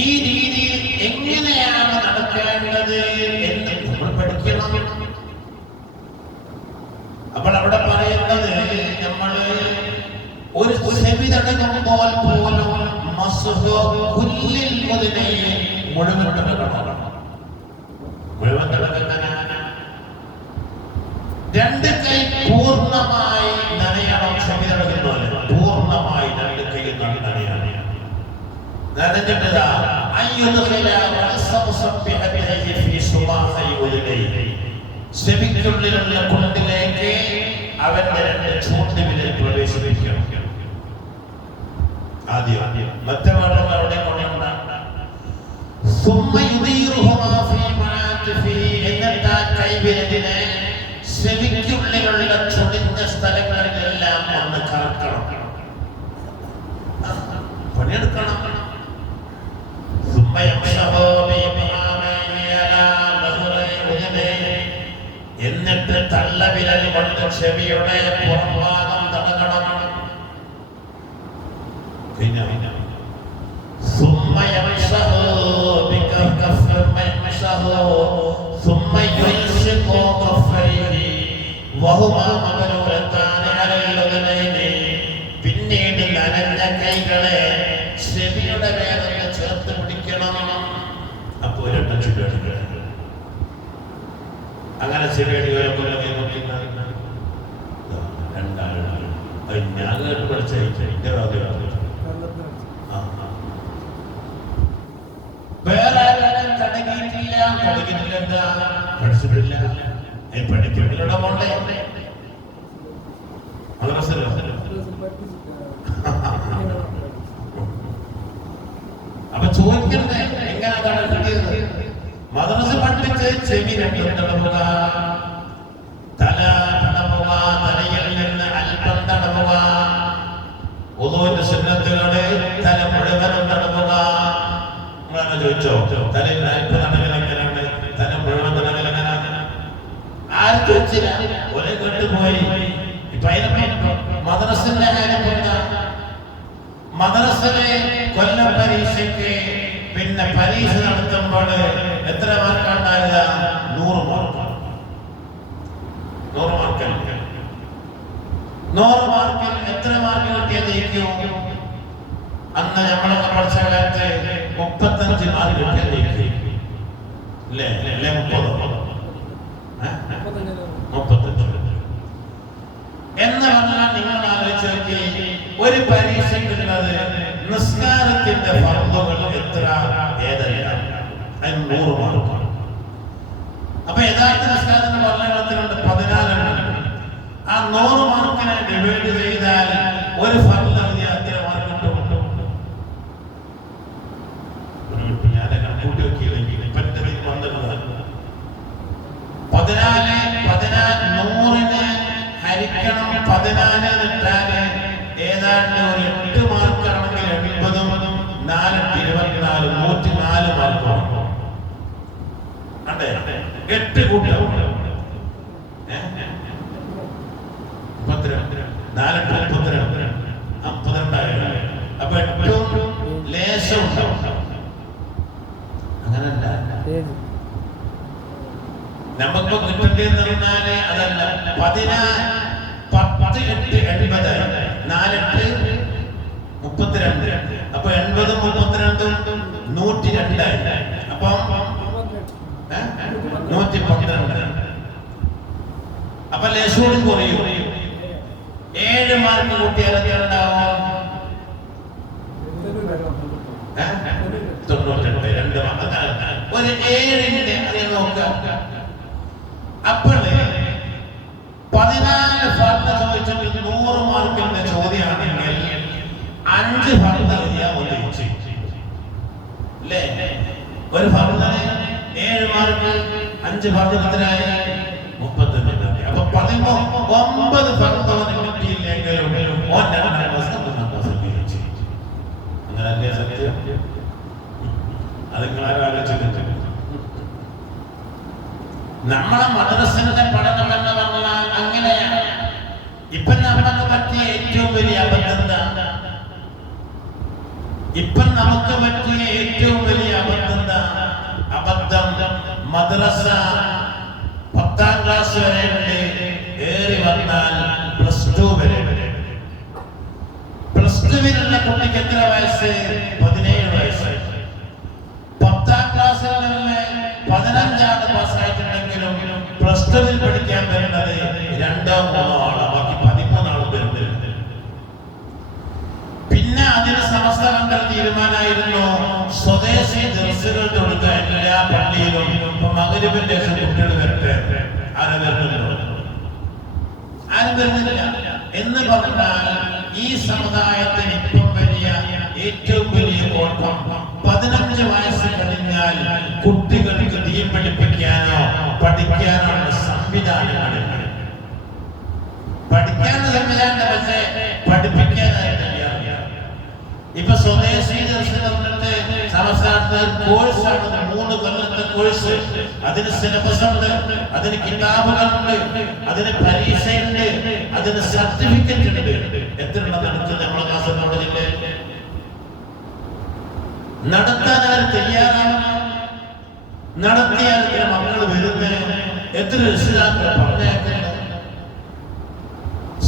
ഈ രീതിയിൽ എങ്ങനെയാണ് നടക്കേണ്ടത് എന്ന് നമ്മൾ പഠിക്കണം. അപ്പോൾ അവിടെ പറയുന്നത്, നമ്മള് ഒരു ചെവി തടകുമ്പോൾ പോലും മുഴുവൻ തടകണം. മുഴുവൻ തടകുന്ന 2 കൈ പൂർണ്ണമായി നനയണം. ചെവി തടകുന്ന പൂർണ്ണമായി 2 കൈ നനയണം. ചെവിക്കുള്ളിലുള്ള കുണ്ടിലേക്ക് അവന്റെ 2 ചൂണ്ടുവിരൽ പ്രവേശിപ്പിക്കണം. ആദ്യം മറ്റേ വെള്ളം അവിടെ കൊണ്ടുണ്ടാകും. എന്നിട്ട് ആ കൈവിരലിനെ ചെവിക്കുള്ളിലുള്ള ചൊടിഞ്ഞ സ്ഥലങ്ങളിലെല്ലാം ഒന്ന് കറക്കണം, പണിയെടുക്കണം. എന്നിട്ട് തള്ളവിരൽ കൊണ്ട് ചെവിയുടെ പുറംഭാഗം തടകണം. പിന്നെ പിന്നീട് നനഞ്ഞ കൈകളെ ചെവിയുടെ വേദന ചേർത്ത് പിടിക്കണം. അപ്പോ അങ്ങനെ ചെവിയുടെ ഞാൻ കേട്ട് പഠിച്ചില്ല. വേറെ പഠിച്ചിട്ടില്ല. പഠിപ്പിക്കലുടെ മോളെ അപ്പൊ ചോദിക്കണ്ടേ എങ്ങനെയാണ് കിട്ടിയത്? മദ്രസ പഠിപ്പിച്ച് ചെവി 2 തടവുക, തല തടവുക, തലയിൽ നിന്ന് അല്പം തടവുക. ഉദൂന്റെ സുന്നത്തുകള് തല മുഴുവനും തടവുക. ചോദിച്ചോ, തലയിൽ അല്പം തടവിലെങ്ങനെയാണ്, തല മുഴുവൻ തടവിലെങ്ങനെയാണ്? ആരും ചോദിച്ചില്ല. ഒരേ കെട്ടുപോയി. ഇപ്പൊ മദ്രസിന്റെ കാര്യം മദ്രസിലെ കൊല്ലം പരീക്ഷയ്ക്ക് പിന്നെ പരീക്ഷ നടത്തുമ്പോൾ എത്ര മാർക്കാണ്ടാകുക? 100 മാർക്ക്. 100 മാർക്കിൽ 100 മാർക്കിൽ എത്ര മാർക്ക് കിട്ടിയത് ജയിക്കും? അന്ന് നമ്മളൊക്കെ പഠിച്ച കാലത്ത് 35 മാർക്ക് കിട്ടിയത് ജയിക്കും. അല്ലേ? 35 എന്ന് പറഞ്ഞാൽ നിങ്ങൾ ആലോചിച്ച് നോക്കി, ഒരു പരീക്ഷയ്ക്കുള്ളത് നിസ്കാരത്തിന്റെ ഫർളുകൾ എത്ര ഏതെല്ലാം? 100 മാർക്കാണ്. അപ്പൊ യഥാർത്ഥ നിസ്കാരത്തിന്റെ ഫർളുകളുണ്ട് 14. ആ 100 മാർക്കിനെ ഡിവൈഡ് ചെയ്താൽ ഒരു ഫർള് എത്ര മാർക്ക് കിട്ടും? ഞാൻ കൂട്ടി നോക്കിയില്ലെങ്കിൽ ഇപ്പൊ 100ന് ഹരിക്കണം 4 32 52 അപ്പൊ ഏറ്റവും ലേശം ഉണ്ടാവും. അങ്ങനല്ല നമുക്ക് കിട്ടേണ്ടതെന്ന് പറഞ്ഞാല് അതല്ല. 10 8 80 4 8 32 അപ്പൊ 80 32 102 അപ്പൊ 112 അപ്പൊ ലേശോടും കുറയും. 7 മാർക്ക് കൂട്ടിയാൽ എത്ര ഉണ്ടാവും? 98 2 ഒരു 7ന്റെ അതിൽ നോക്കാം. അപ്പോഴേ 14 ഫർദ് ചോദിച്ചെങ്കിൽ 100 മാർക്കിന്റെ ചോദ്യമാണെങ്കിൽ 5 ഫർദ് എഴുതിയാൽ ഒന്നിച്ച് അല്ലേ? ഒരു ഫർദിന് 7 മാർക്ക്, 5 ഫർദിനായി 35. അപ്പൊ 9 ഫർദ് കിട്ടിയില്ലെങ്കിലും ഓൻ 2 മാസം ജയിച്ചു. അങ്ങനല്ലേ സത്യം? അത് നിങ്ങൾ ആലോചിച്ചിട്ട് നമ്മളെ മദ്രസയുടെ പഠനം എന്ന് പറഞ്ഞാൽ അങ്ങനെയാണ്. ഇപ്പൊ നമുക്ക് പറ്റിയ ഏറ്റവും വലിയ അബദ്ധം എന്താ? അബദ്ധം മദ്രസ 10ാം ക്ലാസ് വരെ ഏറി വന്നാൽ +2 വരെ. +2-ലുള്ള കുട്ടിക്ക് എത്ര വയസ്സ്? 17 വയസ്സ്. 10ാം ക്ലാസ്സിൽ നിന്ന് 15 പാസ്സായിട്ടുണ്ടെങ്കിലും +2-ൽ പഠിക്കാൻ വരുന്നത് 2-3 ആള്, ബാക്കി 13 ആൾ വരുന്നുണ്ട്. പിന്നെ അതിന് സമസ്ത കണ്ടൽ തീരുമാനമായിരുന്നു സ്വദേശി ദർസുകൾ കൊടുക്കുക എല്ലാ പള്ളിയിലും. ഇപ്പൊ മഗ്‌രിബിന്റെ ശേഷം കുട്ടികൾ വരട്ടെ. ആരും വരുന്നില്ല എന്ന് പറഞ്ഞാൽ ഈ സമുദായത്തിന് ഇപ്പം ഏറ്റവും വലിയ കുഴപ്പം 15 വയസ്സ് കഴിഞ്ഞാൽ കുട്ടികൾക്ക് ദീൻ പഠിപ്പിക്കാനോ പഠിക്കാനോ സംവിധാനങ്ങളില്ല. പഠിക്കാനുള്ള സംവിധാനം, പക്ഷേ പഠിപ്പിക്കാനായിട്ട് ഇപ്പൊ സ്വദേശി പറഞ്ഞിട്ട് സമസ്തയുടെ കോഴ്സാണ്. 3 കൊല്ലത്തെ കോഴ്സ്. അതിന് സിലബസ് ഉണ്ട്, അതിന് കിതാബുകളുണ്ട്, അതിന് പരീക്ഷയുണ്ട്, അതിന് സർട്ടിഫിക്കറ്റ് ഉണ്ട്. എത്ര നടക്കുന്നത് നമ്മളെ കാസർഗോഡ് ജില്ലയിൽ? നടത്താൻ അവർ തയ്യാറാവണം. നടത്തിയാൽ മക്കൾ വരുന്നത് എത്ര രക്ഷിതാക്കളെ പറഞ്ഞേക്കുന്നത്?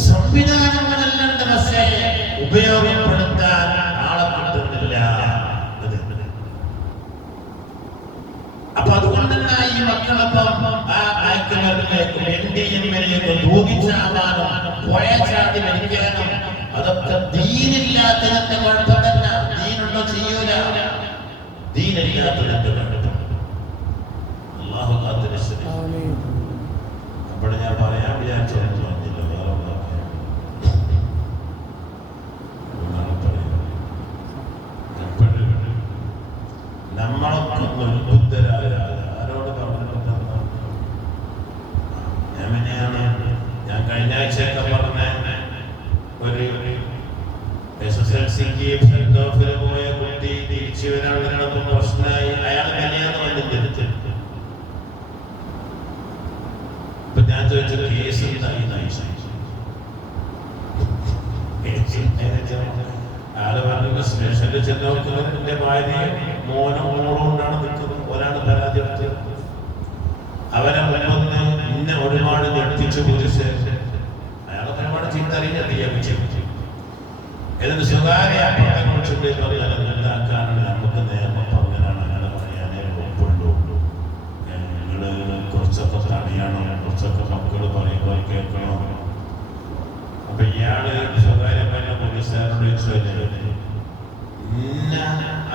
സംവിധാനങ്ങളെല്ലാം പക്ഷേ ഉപയോഗപ്പെടുത്താൻ ആളെ കിട്ടുന്നില്ല. അപ്പൊ അതുകൊണ്ട് തന്നെ ഈ മക്കളൊപ്പം അയക്കുന്നവരിലേക്കും NDM-ലേക്കും തൂങ്ങിച്ചാവാനും പുഴ ചാടി മരിക്കാനും അതൊക്കെ ദീനില്ലാത്തതിന്റെ കുഴപ്പം തന്നെ. ദീനുണ്ടോ? ചെയ്യൂല. ദീനില്ലാത്തതിന്റെ കുഴപ്പം. അല്ലാഹു കാത്തിരക്ഷിക്കട്ടെ. അപ്പോൾ ഞാൻ പറയാൻ വിചാരിച്ചു നമ്മളൊക്കെ ബുദ്ധരായ ആരോട് പറഞ്ഞിട്ട് ഞാൻ കഴിഞ്ഞ ആഴ്ചയൊക്കെ പറഞ്ഞ ഒരു SSLCക്ക് സെൻഡോഫിന് പോയ കുട്ടി തിരിച്ചു വരാനുള്ള പ്രശ്നമായി. അയാൾ കല്യാണം വന്നിട്ട് ഇപ്പൊ ഞാൻ ചോദിച്ച കേസ് എന്തായി? ആള് പറഞ്ഞു സ്റ്റേഷനിൽ ചെന്നവർക്ക് എന്റെ ഭാര്യ മോനും മോളുകൊണ്ടാണ് നിൽക്കുന്നത്. ഒരാൾ പരാതി എടുത്ത് അവരെ മുൻപൊന്ന് ഇന്നെ ഒരുപാട് ഞെട്ടിച്ച് പോലീസ്. അയാളെ ഒരുപാട് ചിന്തറിയില്ല. എന്നിട്ട് സ്വകാര്യ കുറിച്ചിട്ട് പറയാൻ എന്താക്കാനാണ് നമുക്ക് നിയമം പറഞ്ഞാണ് അങ്ങനെ പറയാനേ ഒപ്പുള്ളൂ. നിങ്ങള് കുറച്ചൊക്കെ തണിയണം, കുറച്ചൊക്കെ മക്കൾ പറയുമ്പോൾ കേൾക്കണോ. അപ്പൊ ഇയാള് സ്വകാര്യ പറഞ്ഞ പോലീസുകാരോട്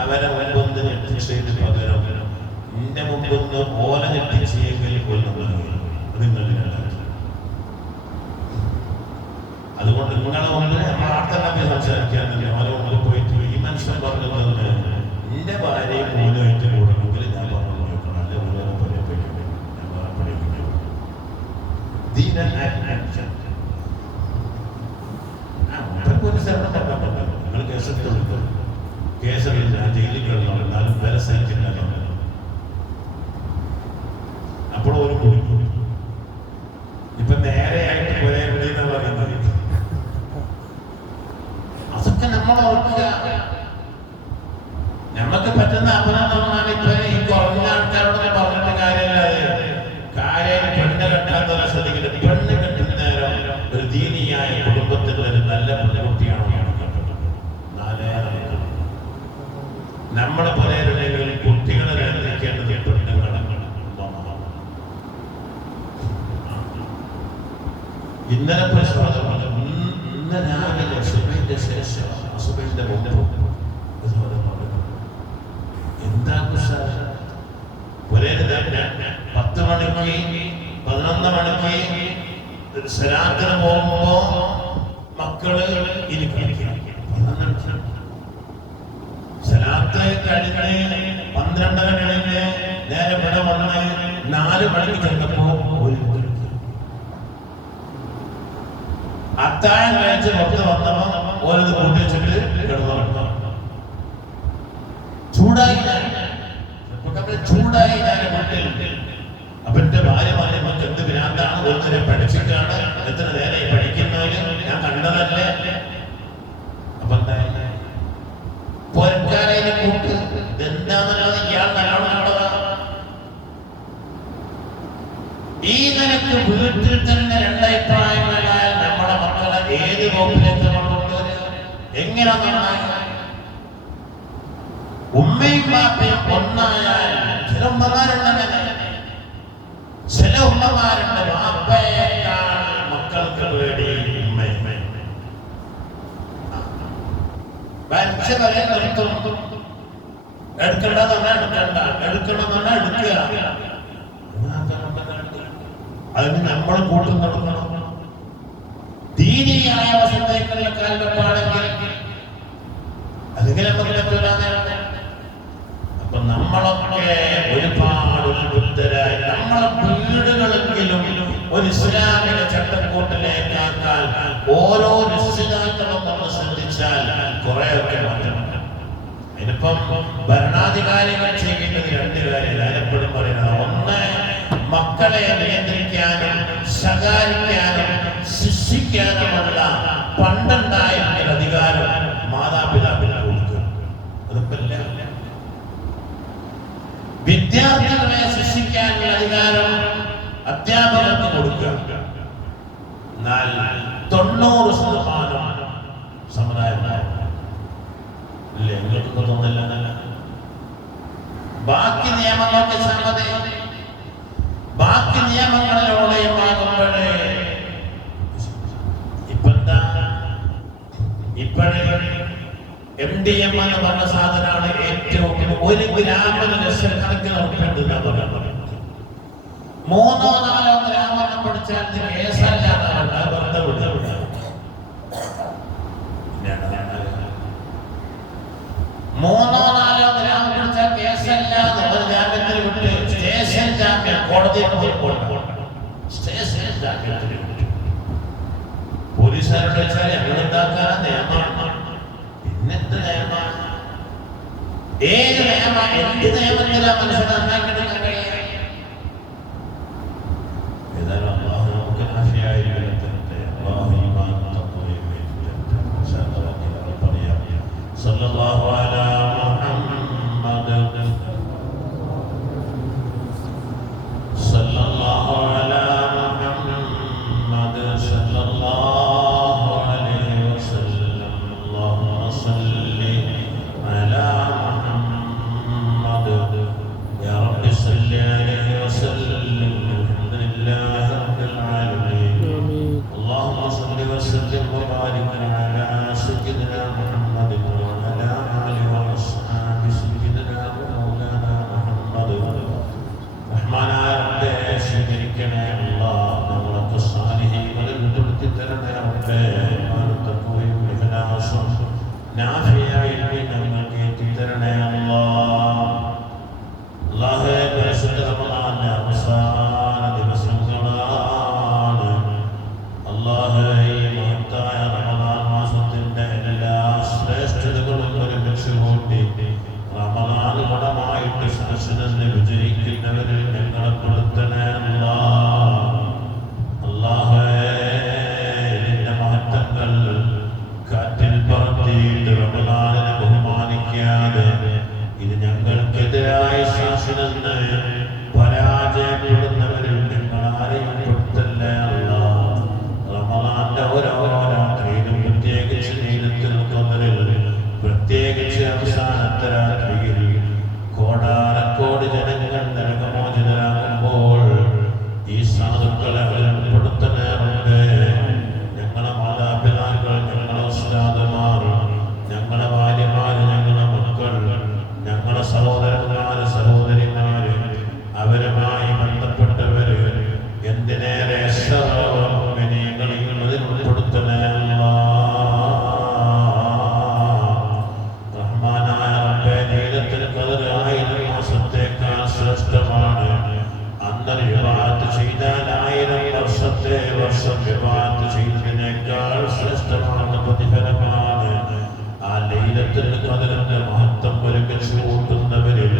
അവരെ മുൻപൊന്ന് ഞെട്ടിച്ചതിന് പകരം എന്റെ മുമ്പൊന്ന് ഓല ഞെട്ടിച്ചെങ്കിൽ കൊല്ലുന്നത് അതുകൊണ്ട് നിങ്ങളെ മുമ്പിൽ നമ്മൾ ആർത്തന്നെ സംസാരിക്കാറില്ല. അവരെ മുമ്പിൽ പോയിട്ട് ഈ മനുഷ്യൻ പറഞ്ഞത് എന്റെ ഭാര്യയും മൂലമായിട്ട് കൂടണമെങ്കിൽ ഞാൻ പറഞ്ഞു നോക്കണം. അല്ലെ ഓരോ പഠിപ്പിക്കും, ഞാൻ വേറെ പഠിപ്പിക്കും. നിങ്ങൾ കേസെടുത്ത് കൊടുക്കും. കേസെടുത്ത് ജയിലിൽ കിടന്നു. എന്നാലും വില സഹിച്ചില്ല. അപ്പോൾ ഒരു കുടിക്കും. ഇപ്പൊ നേരെയായിട്ട് പോയാൽ പറയുന്നത് നമ്മളെ പലരുടെയും കുട്ടികളെ നിയന്ത്രിക്കേണ്ടത് പെണ്ണുങ്ങളാണ്. ഇന്നലെ ഇന്ന് രാവിലെ സുബഹിന്റെ ശേഷം സുബഹിന്റെ മുമ്പ് എന്താ പുരേര് 10 മണിക്ക് 11 മണിക്ക് സലാത്തിന് പോകുമ്പോ മക്കള് ഇനി കളിക്കണം. സലാത്ത് കഴിഞ്ഞ് 12 കഴിഞ്ഞ് നേരെ ഇവിടെ വന്ന് 4 മണിക്ക് ചെന്നപ്പോ ഒരു അത്താഴം കഴിച്ച് പുറത്ത് വന്നപ്പോ ഓരോ കൂട്ടി വെച്ചിട്ട് കിടന്നു. ചൂടായി ചൂടായി ഞാൻ വീട്ടിൽ. അപ്പൊ എന്റെ ഭാര്യ പറഞ്ഞു നമുക്ക് എന്ത് ഭ്രാന്താണ്, ഒന്നിനെ പഠിച്ചിട്ടാണ് എത്ര നേരെ പഠിക്കുന്നവര് ഞാൻ കണ്ടതല്ലേ. അപ്പൊ എന്തായാലും പോരക്കാരെ കൂട്ട് ഇതെന്താന്നല്ലാതെ ഇയാൾ നല്ലോണം കണ്ടതാണ്. ഈ നിലക്ക് വീട്ടിൽ തന്നെ രണ്ടഭിപ്രായങ്ങളായാൽ നമ്മുടെ മക്കളെ ഏത് വകുപ്പിലേക്ക് കൊണ്ടുവരിക, എങ്ങനെ നന്നായി? ഉമ്മയും ബാപ്പയും ഒന്നായാൽ ചില ഉമ്മമാരുണ്ടെങ്കിൽ ചില ഉമ്മമാരുണ്ട് ബാപ്പയേക്കാൾ മക്കൾക്ക് വേണ്ടി ഉമ്മയും വരച്ച വരെ നിർത്തും. എടുക്കേണ്ടതെന്നാ എടുക്കണ്ട, എടുക്കണമെന്നാ എടുക്കുക. അതിന് നമ്മൾ കൂട്ടും നടക്കണം. ദീനിയായ വശത്തേക്കുള്ള കാൽവെപ്പാണെങ്കിൽ അല്ലെങ്കിൽ നമുക്ക് പറ്റൂല. അപ്പൊ നമ്മളൊക്കെ ഒരുപാട് ഉത്ബുദ്ധരായി നമ്മളെ വീടുകളെങ്കിലും ഒരു ഇസ്ലാമിക ചട്ടക്കൂട്ടിലേക്കാക്കാൻ ഓരോ രക്ഷിതാക്കളും നമ്മൾ ശ്രദ്ധിച്ചാൽ കുറെയൊക്കെ മാറ്റം. ഇതിപ്പം ഭരണാധികാരികൾ ചെയ്യുന്നത് 2 കാര്യങ്ങൾ എപ്പോഴും പറയുന്നത്. ഒന്ന്, മക്കളെ നിയന്ത്രിക്കാനും ശകാരിക്കാനും ശിക്ഷിക്കാനുമുള്ള പണ്ടുണ്ടായിരുന്ന അധികാരം മാതാപിതാക്കളെ കൊടുക്കുക. അതിപ്പല്ല. വിദ്യാർത്ഥികളെ ശിക്ഷിക്കാനുള്ള അധികാരം അധ്യാപകർക്ക് കൊടുക്കുക. എന്നാൽ 90% സമുദായം നിങ്ങൾക്ക് തോന്നുന്നില്ല. ബാക്കി നിയമങ്ങൾക്ക് സമ്മതി, ബാക്കി നിയമങ്ങളിലൂടെയും ആകുമ്പോഴേ ഇപ്പോഴേ MDM എന്ന് പറഞ്ഞ സാധനമാണ് ഏറ്റവും 1 ഗ്രാമിന് ലക്ഷക്കണക്കിന് ഉൾപ്പെടുന്ന 3-4 ഗ്രാമെന്ന് പഠിച്ചാൽ കേസല്ലാതെ വെറുതെ വിടുക. 3-4 ഗ്രാം പഠിച്ചാൽ കേസല്ലാതെ ഒരു ജാമ്യത്തിന് വിട്ട് സ്റ്റേഷൻ ജാമ്യം കോടതിയിൽ സ്റ്റേഷൻ ജാമ്യത്തിന് വിട്ടു. പോലീസുകാരോട് വെച്ചാൽ ഞങ്ങൾ ഉണ്ടാക്കാൻ നിയമമാണ്. പിന്നെന്ത് നിയമമാണ്? ഏത് നിയമം? എന്ത് നിയമത്തിലാ മനുഷ്യൻ നന്നാക്കിയെടുക്കാൻ കഴിയുക? ഏതായാലും അല്ലാഹു നമുക്ക് നാഫിയായ ജീവിതത്തെ അല്ലാഹു ഈമാൻ തഖ്വയിൽ പറയാം. സല്ലല്ലാഹു അലാ മുഹമ്മദ് സല്ലല്ലാഹു അലാ മുഹമ്മദ് സല്ലല്ലാഹു അലൈഹി വസല്ലം. അല്ലാഹുമ്മ സല്ലി അലാ മുഹമ്മദ് യാ റബ്ബി സല്ലി അലൈഹി വസല്ലം. അൽഹംദുലില്ലാഹി റബ്ബിൽ ആലമീൻ. അല്ലാഹുമ്മ സല്ലി വസല്ലം വബാരിക് അലാ സയ്യിദിനാ മുഹമ്മദ് വഅലാ ആലിഹി ശബ്ദപാത്ത് ചെയ്തതിനേക്കാൾ ശ്രേഷ്ഠമാണ് പ്രതിഫലമാണ് ആ ലൈലത്തുൽ ഖദ്റിന്റെ മഹത്വം ഒരുമിച്ച് കൂട്ടുന്നവരിൽ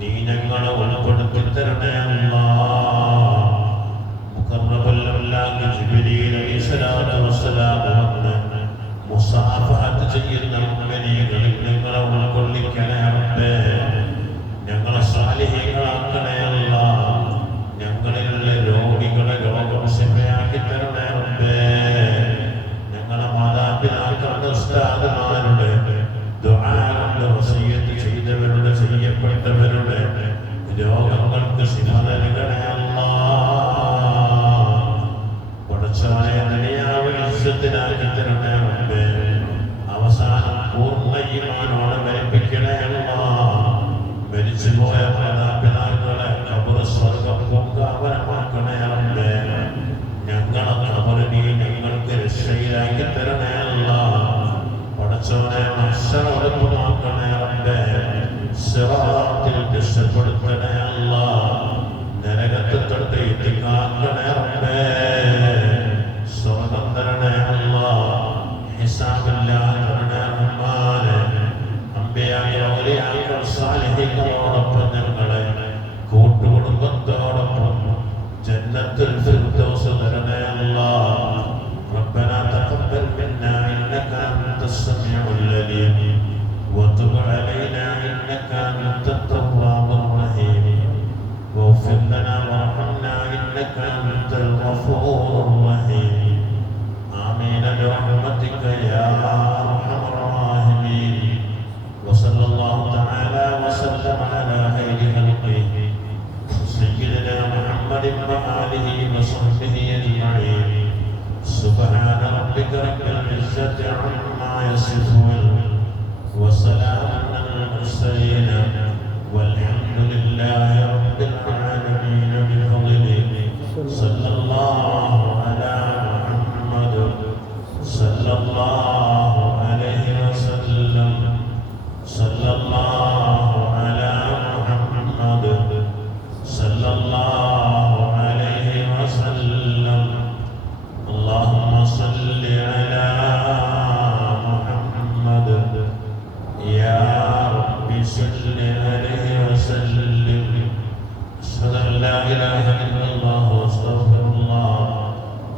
നീ ഞങ്ങളെ ഉൾപ്പെടുത്തി തരണേ അല്ലാഹ്. മുഖറബല്ലാഹി ജിബ്രീൽ അലൈഹിസ്സലാത്തു വസ്സലാം വന്ന് മുസാഫഹത്ത് ചെയ്യുന്ന മുഅ്മിനീകളിൽ ഞങ്ങളെ ഉൾക്കൊള്ളിക്കണേ റബ്ബേ. ഞങ്ങളെ സാലിഹീങ്ങളാക്കണേ അല്ലാഹ്. ഞങ്ങളിലുള്ള രോഗികളെ രോഗം ശിഫയാക്കി തരണേ റബ്ബേ. ഞങ്ങളെ മാതാപിതാക്കളുടെ ഉസ്താദുമാരുടെ ദുആ കൊണ്ട് വസിയ്യത്ത് ചെയ്തവരുടെ ചെയ്യപ്പെട്ടവരുടെ രോഗങ്ങൾക്ക് ശിഫ നൽകണേ അല്ലാഹ്. പടച്ചവനെ ദുനിയാവിൽ ഇസ്സത്തിലാക്കി തരണേ റബ്ബേ. അവസാനം പൂർണ്ണ ഈമാനോടെ മരിപ്പിക്കണേ അല്ലാഹ്. മരിച്ചുപോയ മാതാപിതാക്കളെ ഖബർ സ്വർഗ്ഗ പൂങ്കാവനമാക്കണേ റബ്ബേ. ഞങ്ങളെ ഖബർ നീ ഞങ്ങൾക്ക് രക്ഷയിലാക്കി തരണേ അല്ലാഹ്. പടച്ചവനെ മഹ്ശർ എളുപ്പമാക്കണേ റബ്ബേ. സിറാത്തിൽ രക്ഷപ്പെടുത്തണേ അല്ലാഹ്. നരകത്തെ തൊട്ട് ഇത്തിക്കാക്കണേ റബ്ബേ. സ്വർഗ്ഗം തരണേ അല്ലാഹ്. ഹിസാബില്ലാതെ തരണേ റഹ്മാനെ. അമ്പിയാക്കൾ ഔലിയാക്കൾ സാലിഹീങ്ങളോടൊപ്പം ഞങ്ങളെ കൂട്ടുകുടുംബത്തോടൊപ്പം ജന്നത്തുൽ ഫിർദൗസ് തരണേ അല്ലാഹ്. ربنا تقبل منا إنك أنت السميع العليم وتب علينا إنك أنت التواب الرحيم واغفر لنا وارحمنا إنك أنت الغفور الرحيم آمين برحمتك يا أرحم الراحمين. وصلى الله تعالى وسلم على خير خلقه سيدنا محمد وآله وصحبه أجمعين. سبحان ربك رب العزة عما يصفون وسلام على المرسلين والحمد لله رب العالمين بفضله. صلى الله على محمد صلى الله عليه وسلم. صلى الله على محمد صلى الله عليه وسلم. اللهم صل على محمد يا رب صل عليه وسلم. أشهد أن لا إله إلا الله وأستغفر الله.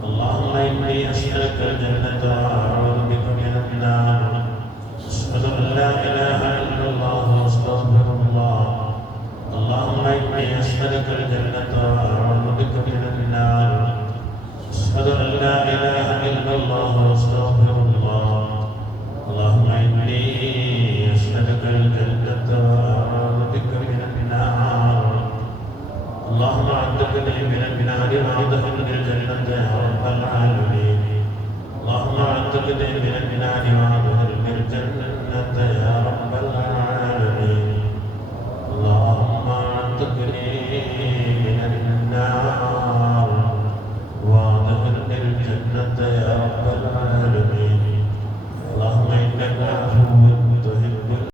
اللهم إني أسألك الجنة وأعوذ بك من النار. أشهد أن لا إله إلا الله وأستغفر الله. اللهم إني أسألك الجنة وأعوذ بك من النار. أشهد أن لا إله إلا الله وأستغفر الله. اللهم إني أسألك الجنة وأعوذ بك من النار. اللهم عتقني من النار وأدخلني الجنة.